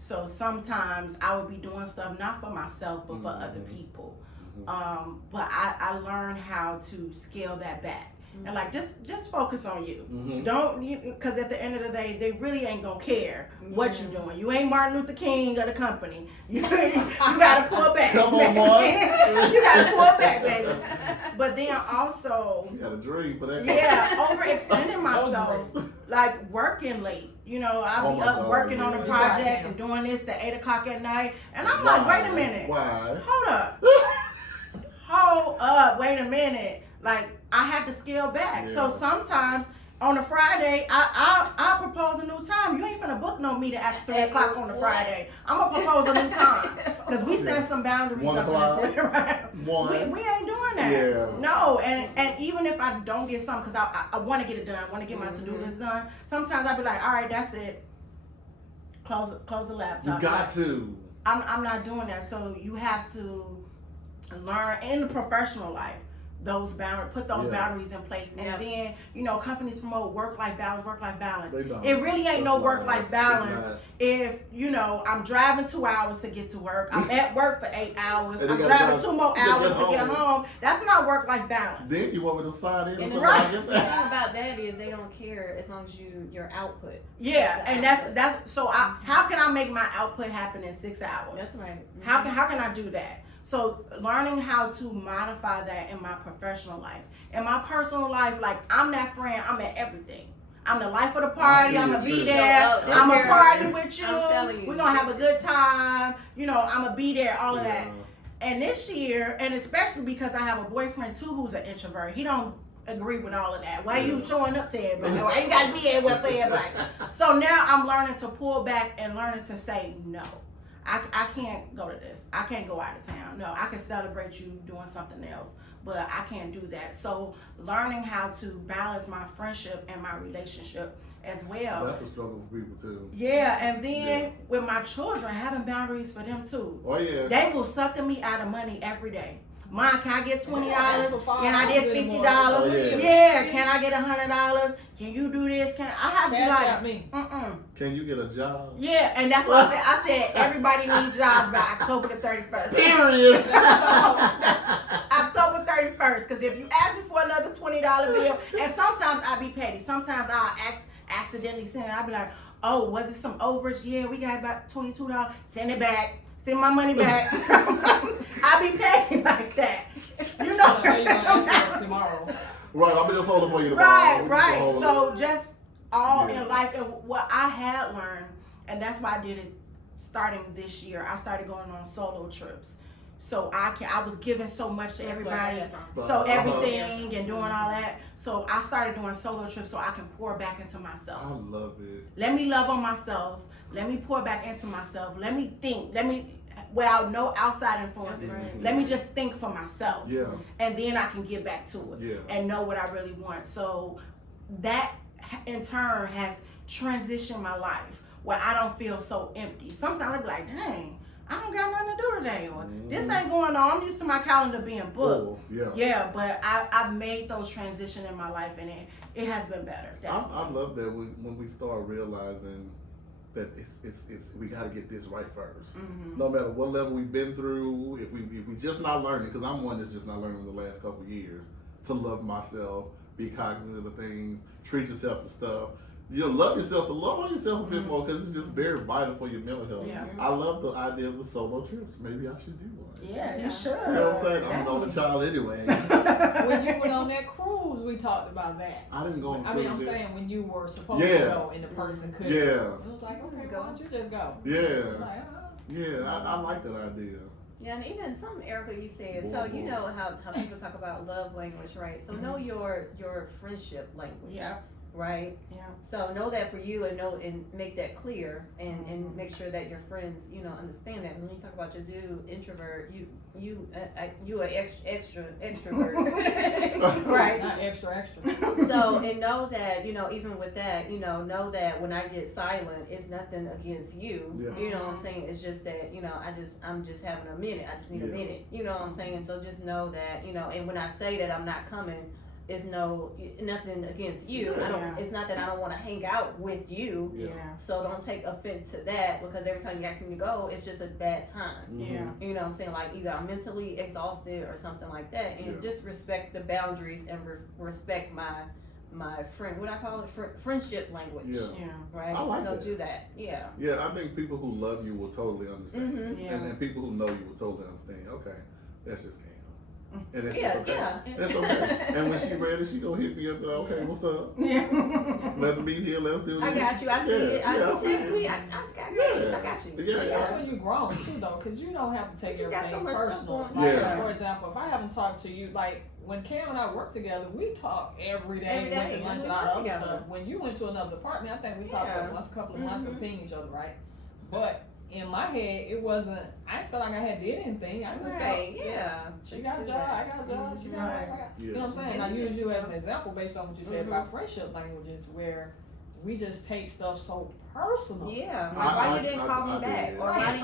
So sometimes I would be doing stuff not for myself, but for other people. But I learned how to scale that back. And like just focus on you. Don't because at the end of the day, they really ain't gonna care what you're doing. You ain't Martin Luther King of the company. You gotta pull back. Come on, Mark. You gotta pull back, baby. But then also, You got a dream for that. overextending myself, like working late. You know, I'll be up working on a project and doing this at 8 o'clock at night, and I'm like, wait a minute, Why? hold up, wait a minute. Like I had to scale back. Yeah. So sometimes on a Friday, I propose a new time. You ain't finna book no meeting at 3 o'clock on a Friday. I'm gonna propose a new time because we set some boundaries 1 up o'clock. in this right? One. We ain't doing that. Yeah. No, and even if I don't get something, because I want to get it done, I want to get my to-do list done, sometimes I'll be like, all right, that's it. Close the laptop. You got to. I'm not doing that. So you have to learn in the professional life those boundaries, put those boundaries in place, and then companies promote work-life balance. They don't. It really ain't no work-life It's balance not. if I'm driving 2 hours to get to work. I'm at work for 8 hours. And I'm they gotta driving drive 2 more to get hours to get home. home. That's not work-life balance. Then you want me to sign in or And something Right. like the that? thing about that is they don't care as long as your output. Yeah, and that's so. How can I make my output happen in 6 hours? That's right. How can I do that? So learning how to modify that in my professional life. In my personal life, like I'm that friend, I'm at everything. I'm the life of the party. I see I'm gonna it be too. there. So, I'm gonna there- party with you. I'm telling you. We're gonna have a good time. You know, I'm gonna be there. All of that. Yeah. And this year, and especially because I have a boyfriend too who's an introvert, he don't agree with all of that. Why you showing up to everybody? Why you gotta be everywhere for everybody? So now I'm learning to pull back and learning to say no. I can't go to this. I can't go out of town. No, I can celebrate you doing something else, but I can't do that. So learning how to balance my friendship and my relationship as well. That's a struggle for people too. Yeah, and then Yeah. with my children, having boundaries for them too. Oh yeah. They will sucker me out of money every day. Mom, can I get $20? $5 Can I get anymore. $50? Oh, yeah. Yeah, can I get $100? Can you do this? Can I have to be Cash out like, me. Can you get a job? yeah, and that's what I said. I said everybody needs jobs by October the 31st. Period. October 31st, because if you ask me for another $20 bill, and sometimes I'll be petty. Sometimes I'll accidentally send it. I'll be like, oh, was it some overage? Yeah, we got about $22. Send it back. Send my money back. I'll be petty like that. You know. Hey, you gonna ask for it tomorrow. Right, I'll be just holding for you tomorrow. Right. So Just just all Yeah. in life, and what I had learned, and that's why I did it starting this year. I started going on solo trips. So I was giving so much to everybody, so everything and doing all that. So I started doing solo trips so I can pour back into myself. I love it. Let me love on myself. Let me pour back into myself. Let me think. Without no outside influences. Right. Let me just think for myself. Yeah. And then I can get back to it Yeah. and know what I really want. So that in turn has transitioned my life where I don't feel so empty. Sometimes I be like, dang, I don't got nothing to do today, or this ain't going on. I'm used to my calendar being booked. Oh, yeah. Yeah, but I've made those transitions in my life, and it has been better. I love that when we start realizing that it's we got to get this right first. Mm-hmm. No matter what level we've been through, if we just not learning, because I'm one that's just not learning the last couple of years to love myself, be cognizant of the things, treat yourself to stuff. You know, love yourself, to love on yourself a bit more, because it's just very vital for your mental health. Yeah. I love the idea of the solo trips. Maybe I should do one. Yeah, you should. You know what I'm saying? I'm an only child anyway. When you went on that cruise, we talked about that. I didn't go on I mean, I'm cruise yet. saying when you were supposed Yeah. to go and the person couldn't. Yeah. It was like, okay, why don't you just go? Yeah. Like, Yeah, I like that idea. Yeah, and even something, Erica, you said, so you know how people talk about love language, right? So know your friendship language. Yeah. Right? Yeah. So know that for you, and make that clear, and make sure that your friends, understand that. When you talk about your dude introvert, you are extrovert, right? Not extra. So, and know that, even with that, know that when I get silent, it's nothing against you. Yeah. You know what I'm saying? It's just that, I'm just having a minute. I just need a Yeah. minute. You know what I'm saying? So just know that, and when I say that I'm not coming, it's nothing against you. Yeah. It's not that I don't want to hang out with you. Yeah. So don't take offense to that, because every time you ask me to go, it's just a bad time. Yeah. You know what I'm saying? Like either I'm mentally exhausted or something like that. And Yeah. just respect the boundaries and respect my friend, what I call it, friendship language. Yeah. Yeah. Right? I like so that. do that. Yeah. Yeah, I think people who love you will totally understand. Mm-hmm. Yeah. And people who know you will totally understand. Okay, that's just Cam. And it's Yeah, just okay. yeah. That's okay. And when she ready, she gonna hit me up and okay, what's up? Yeah. Let's meet here, let's do this. I got you. I see it. Yeah, You I see text it. me. I got you. I got you. Yeah, That's yeah. when you grown too, though, because you don't have to take You just got so everything much stuff personal. going Like, on. Yeah. for example, if I haven't talked to you, like when Cam and I work together, we talk every day. Every We went day, to lunch we and all work the other together. stuff. When you went to another department, I think we talked Yeah. for once a couple of months Mhm. of pinging each other, right? But in my head, it wasn't. I didn't feel like I had did anything. I just Right. felt, Yeah. she Just got a do job, that. I got a job, she got a job, I got. Yeah. You know what I'm saying? I use you as an example based on what you said about friendship languages, where we just take stuff so personal. Yeah. I- Why I- you didn't I- call I me back, did. or I why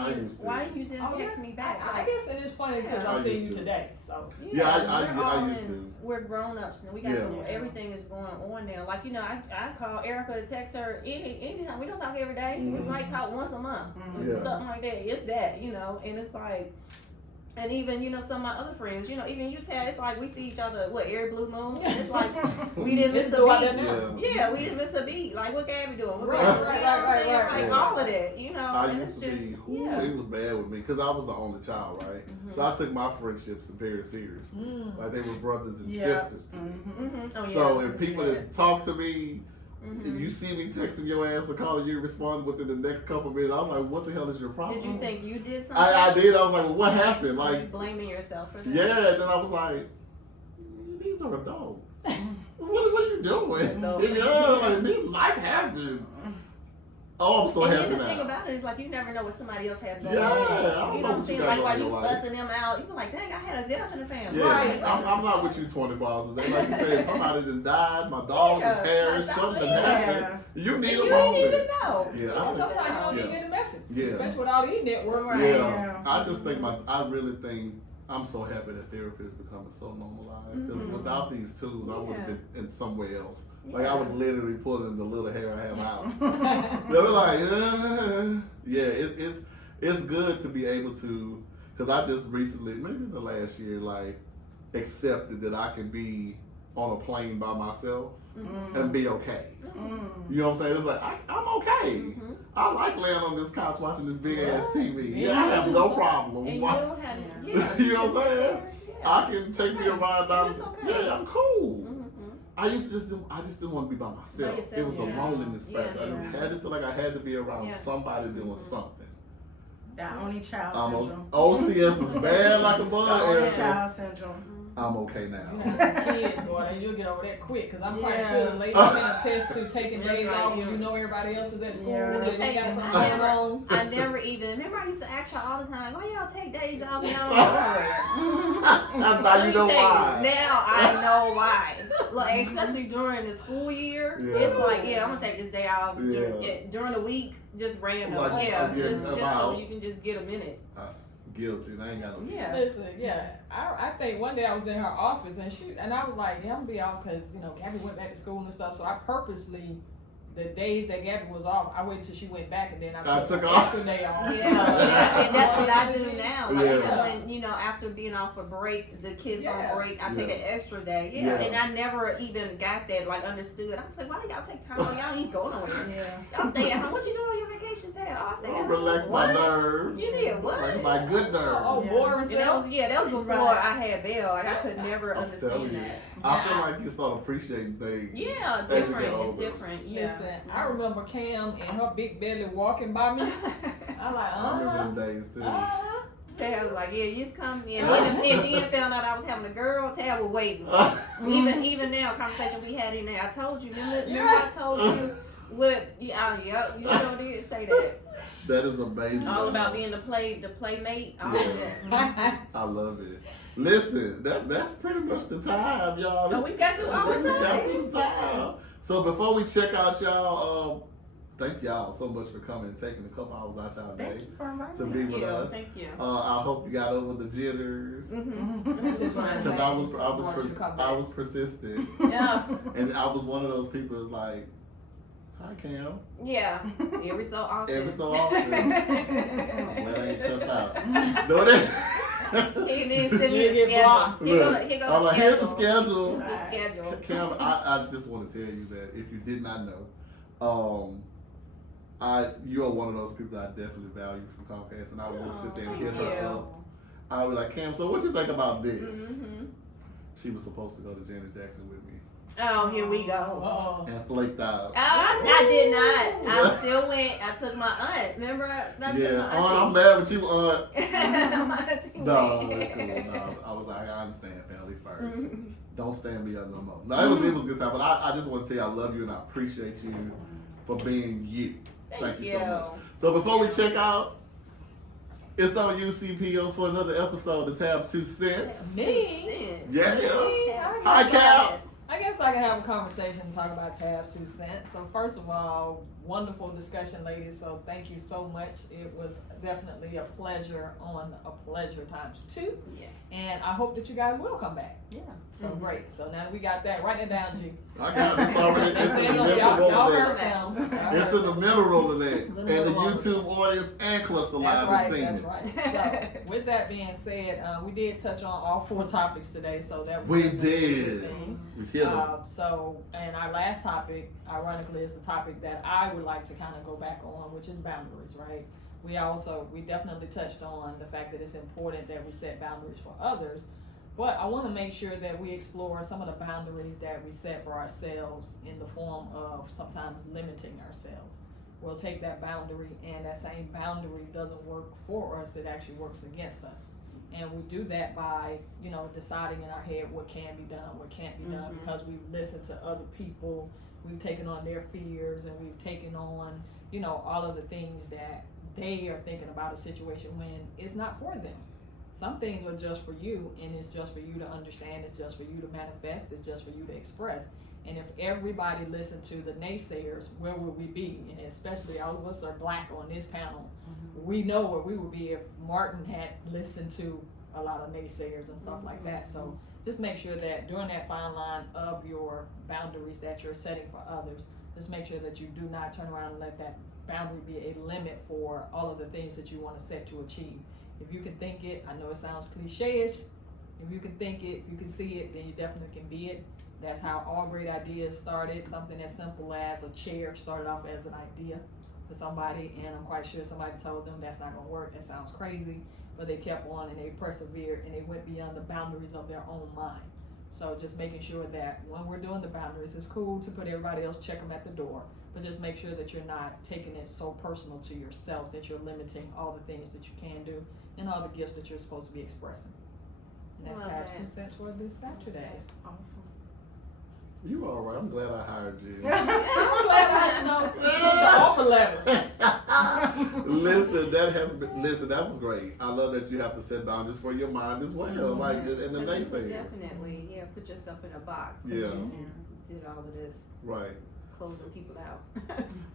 used you to. didn't text me back? I guess it is funny because I I see used you to. today. So Yeah, we're I all used to. We're grown ups and we got Yeah. everything is going on now. Like I call Erica to text her anytime. We don't talk every day. We Mhm. might talk once a month, Yeah. something like that. If that, and it's like. And even, some of my other friends, even you, Tad, it's like we see each other, every blue moon? And it's like, we didn't miss Let's a go out there beat. now. Yeah, we didn't miss a beat. Like, what Gabby doing? What Right, Gabby- right, you know what I'm right, saying? right, Like, right. all of that, I and used it's to be, just, ooh, it was bad with me because I was the only child, right? So I took my friendships very serious. Like they were brothers and Yeah. sisters to me. Oh, So yeah, if people that talk to me If you see me texting your ass or calling you, respond within the next couple minutes. I was like, what the hell is your problem? Did you think you did something? I did. I was like, well, what happened? Were you Like, blaming yourself for that? yeah. And then I was like, these are adults. What are you doing? Yeah, like, life happens. Oh, I'm so and happy then the now. thing about it is like you never know what somebody else has going Yeah, on. I don't You know know what what I'm you saying? got Like going while on in you your life. fussing them out, you be like, dang, I had a death in the family. Yeah, Right. I'm not with you 24 hours a day. Like you said, somebody done died, my dog done perished, something happened. You need And a you moment. didn't even know. Yeah, Well, sometimes you don't Yeah. even get a message, Yeah. especially with all these networks. Yeah, I just think I really think I'm so happy that therapy is becoming so normalized. Because without these tools, I would have been in somewhere else. Like I was literally pulling the little hair I have out. They were like, yeah, it's good to be able to, because I just recently, maybe in the last year, like accepted that I can be on a plane by myself and be okay. You know what I'm saying? It's like I'm okay. I like laying on this couch watching this big ass TV. Yeah, I have no problem. And you Why- don't have, You know what I'm saying? Yeah. I can take me a ride down. It's okay. Yeah, I'm cool. Mhm. I just didn't want to be by myself. yourself, It was a yeah. loneliness factor. I just had to feel like I had to be around Yeah. somebody doing something. That only child I'm syndrome. OCS is bad like a The bug. only Erica. child syndrome. I'm okay You now. have some kids, boy, and you'll get over that quick. Because I'm quite Yeah. sure the ladies can attest to taking That's days right. off when you know everybody else is at school. Yeah. And they Take got it. something I going never, on. I never even remember. I used to ask y'all all the time, why y'all take days off and y'all don't go nowhere? Now Let you me know tell why. Now I know why. Like especially during the school year, Yeah. it's like I'm gonna take this day off Yeah. during the week, just random. Like, just so about- you can just get a minute. Guilty. And I ain't got no. Yeah. Listen, I think one day I was in her office and I was like, I'm gonna be off because Gabby went back to school and stuff. So I purposely, the days that Gabby was off, I waited till she went back and then I took took an off. extra day off. Yeah, and that's what I do now. Like Yeah. when after being off for break, the kids Yeah. on break, I take Yeah. an extra day. Yeah. And I never even got that understood. I was like, why do y'all take time off? Y'all ain't going nowhere. Yeah. Y'all stay at home. What you doing on your vacation, Ted? Oh, I stay at home. Relax my nerves. You did what? Like my good nerves. Oh, Yeah. boring And that self. was before Right. I had Belle. Like I could never I'm telling understand you. that. I feel like you start appreciating things. Yeah, as you get different. It's older. different. Yeah. Listen, I remember Cam and her big belly walking by me. I'm like, I remember them days too. Tab was like, yeah, you just come in. And then found out I was having a girl. Tab was waiting. Even now, conversation we had in there, I told you. Remember I told you what? Yeah, you sure did say that. That is amazing. All about being the playmate. All of that. I love it. Listen, that's pretty much the time, y'all. So we got through all the We got time. through the time. So before we check out y'all, thank y'all so much for coming and taking a couple hours out y'all Thank day you for inviting to me. be with us. Thank you. I hope you got over the jitters. This is what I Because say. Once you come I back. was persistent, Yeah. and I was one of those people that's like, "Hi Cam," Yeah. Every so often. every so often. I'm glad I ain't cussed out. No, that. He didn't send me You the get schedule. blocked. Here Look, go I'm the like, here's the schedule. schedule. The schedule. Cam, I just want to tell you that if you did not know, you are one of those people that I definitely value from Comcast, and I will sit there and hit her Thank up. I'll be like, Cam, so what you think about this? Mm-hmm. She was supposed to go to Janet Jackson with me Oh, here we go. Oh. and flaked out. I did not. I still went. I took my aunt. Remember? I took Yeah, my I'm auntie. mad with you, Aunt. My auntie No, went. it's cool. No, I was like, I understand, family first. Mhm. Don't stand me up no more. No, it was a good time, but I just want to tell you I love you and I appreciate you for being you. Thank you so much. So before we check out, it's on UCPO for another episode of Tab's 2 Cents. Me? Yeah. Tabs. Hi, Cal. I guess I can have a conversation and talk about Tab's 2 cents. So first of all, wonderful discussion, ladies. So thank you so much. It was definitely a pleasure on a pleasure times 2. Yes. And I hope that you guys will come back. Yeah. So great. So now that we got that, write it down, G. I got this already. It's in the Y'all mental heard Rolodex. them. Y'all It's heard in the them. mental Rolodex. And the Mental Rolodex. YouTube audience and Cluster That's Live right, has seen that's it. right. So with that being said, we did touch on all 4 topics today. So that was We definitely a good did. thing. We hit them. And our last topic, ironically, is the topic that I would like to kind of go back on, which is boundaries, right? We definitely touched on the fact that it's important that we set boundaries for others, But I want to make sure that we explore some of the boundaries that we set for ourselves in the form of sometimes limiting ourselves. We'll take that boundary, and that same boundary doesn't work for us, it actually works against us. And we do that by, deciding in our head what can be done, what can't be done, because we've listened to other people, we've taken on their fears, and we've taken on, all of the things that they are thinking about a situation when it's not for them. Some things are just for you, and it's just for you to understand, it's just for you to manifest, it's just for you to express. And if everybody listened to the naysayers, where would we be? And especially all of us are black on this panel. We know where we would be if Martin had listened to a lot of naysayers and stuff like that. So just make sure that during that fine line of your boundaries that you're setting for others, just make sure that you do not turn around and let that boundary be a limit for all of the things that you want to set to achieve. If you can think it, I know it sounds cliche-ish, if you can think it, if you can see it, then you definitely can be it. That's how all great ideas started. Something as simple as a chair started off as an idea for somebody, and I'm quite sure somebody told them that's not gonna work, that sounds crazy, but they kept on and they persevered and they went beyond the boundaries of their own mind. So just making sure that when we're doing the boundaries, it's cool to put everybody else, check them at the door, but just make sure that you're not taking it so personal to yourself that you're limiting all the things that you can do and all the gifts that you're supposed to be expressing. And that's Love Tab's that. 2 cents for this Saturday. Awesome. You all right? I'm glad I hired you. I'm glad I took the offer letter. Listen, that was great. I love that you have to set boundaries for your mind as well, like and the naysayers. Definitely, yeah. Put yourself in a box. 'Cause Yeah. You did all of this, Right. closing people out.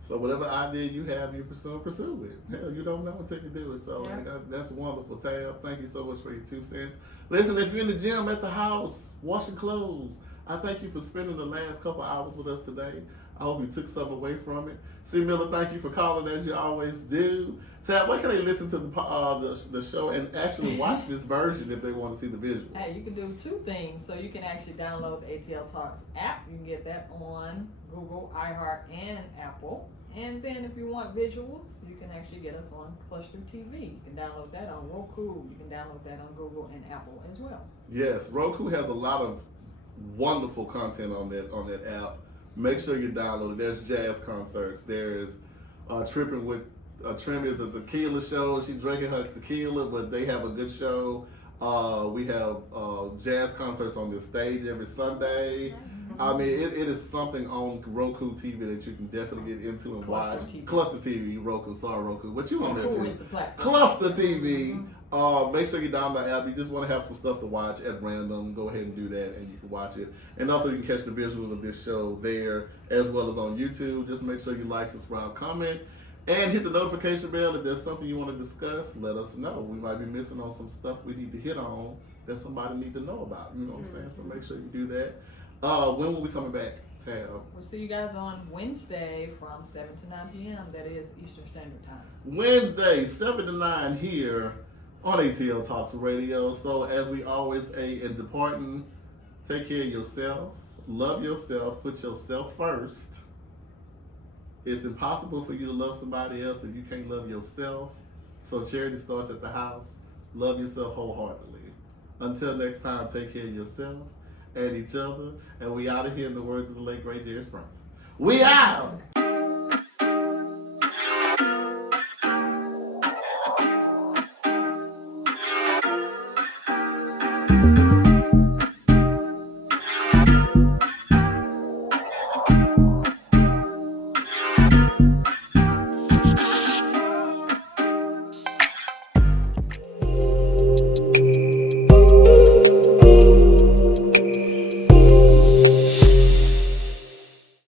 So whatever idea you have, you pursue it. Hell, you don't know until you do it. So Yeah. that's wonderful, Tab. Thank you so much for your 2 cents. Listen, if you're in the gym, at the house, washing clothes, I thank you for spending the last couple hours with us today. I hope you took something away from it. C. Miller, thank you for calling as you always do. Tab, where can they listen to the show and actually watch this version if they want to see the visual? Hey, you can do 2 things. So you can actually download the ATL Talks app. You can get that on Google, iHeart, and Apple. And then if you want visuals, you can actually get us on Cluster TV. You can download that on Roku. You can download that on Google and Apple as well. Yes, Roku has a lot of wonderful content on that app. Make sure you download it. There's jazz concerts. There's Tripping with Trim is a tequila show. She's drinking her tequila, but they have a good show. We have jazz concerts on this stage every Sunday. I mean, it is something on Roku TV that you can definitely get into and Cluster watch. TV. Cluster TV, Roku, sorry Roku. But you on there Roku too. is the platform. Cluster TV. Make sure you download the app. You just want to have some stuff to watch at random. Go ahead and do that, and you can watch it. And also, you can catch the visuals of this show there, as well as on YouTube. Just make sure you like, subscribe, comment, and hit the notification bell. If there's something you want to discuss, let us know. We might be missing on some stuff we need to hit on that somebody need to know about. You know what I'm saying? So make sure you do that. When will we coming back, Tab? We'll see you guys on Wednesday from 7 to 9 p.m. That is Eastern Standard Time. Wednesday, 7 to 9 here on ATL Talks Radio. So as we always say in departing, take care of yourself, love yourself, put yourself first. It's impossible for you to love somebody else if you can't love yourself. So charity starts at the house. Love yourself wholeheartedly. Until next time, take care of yourself and each other. And we out of here in the words of the late great Jerry Springer. We out!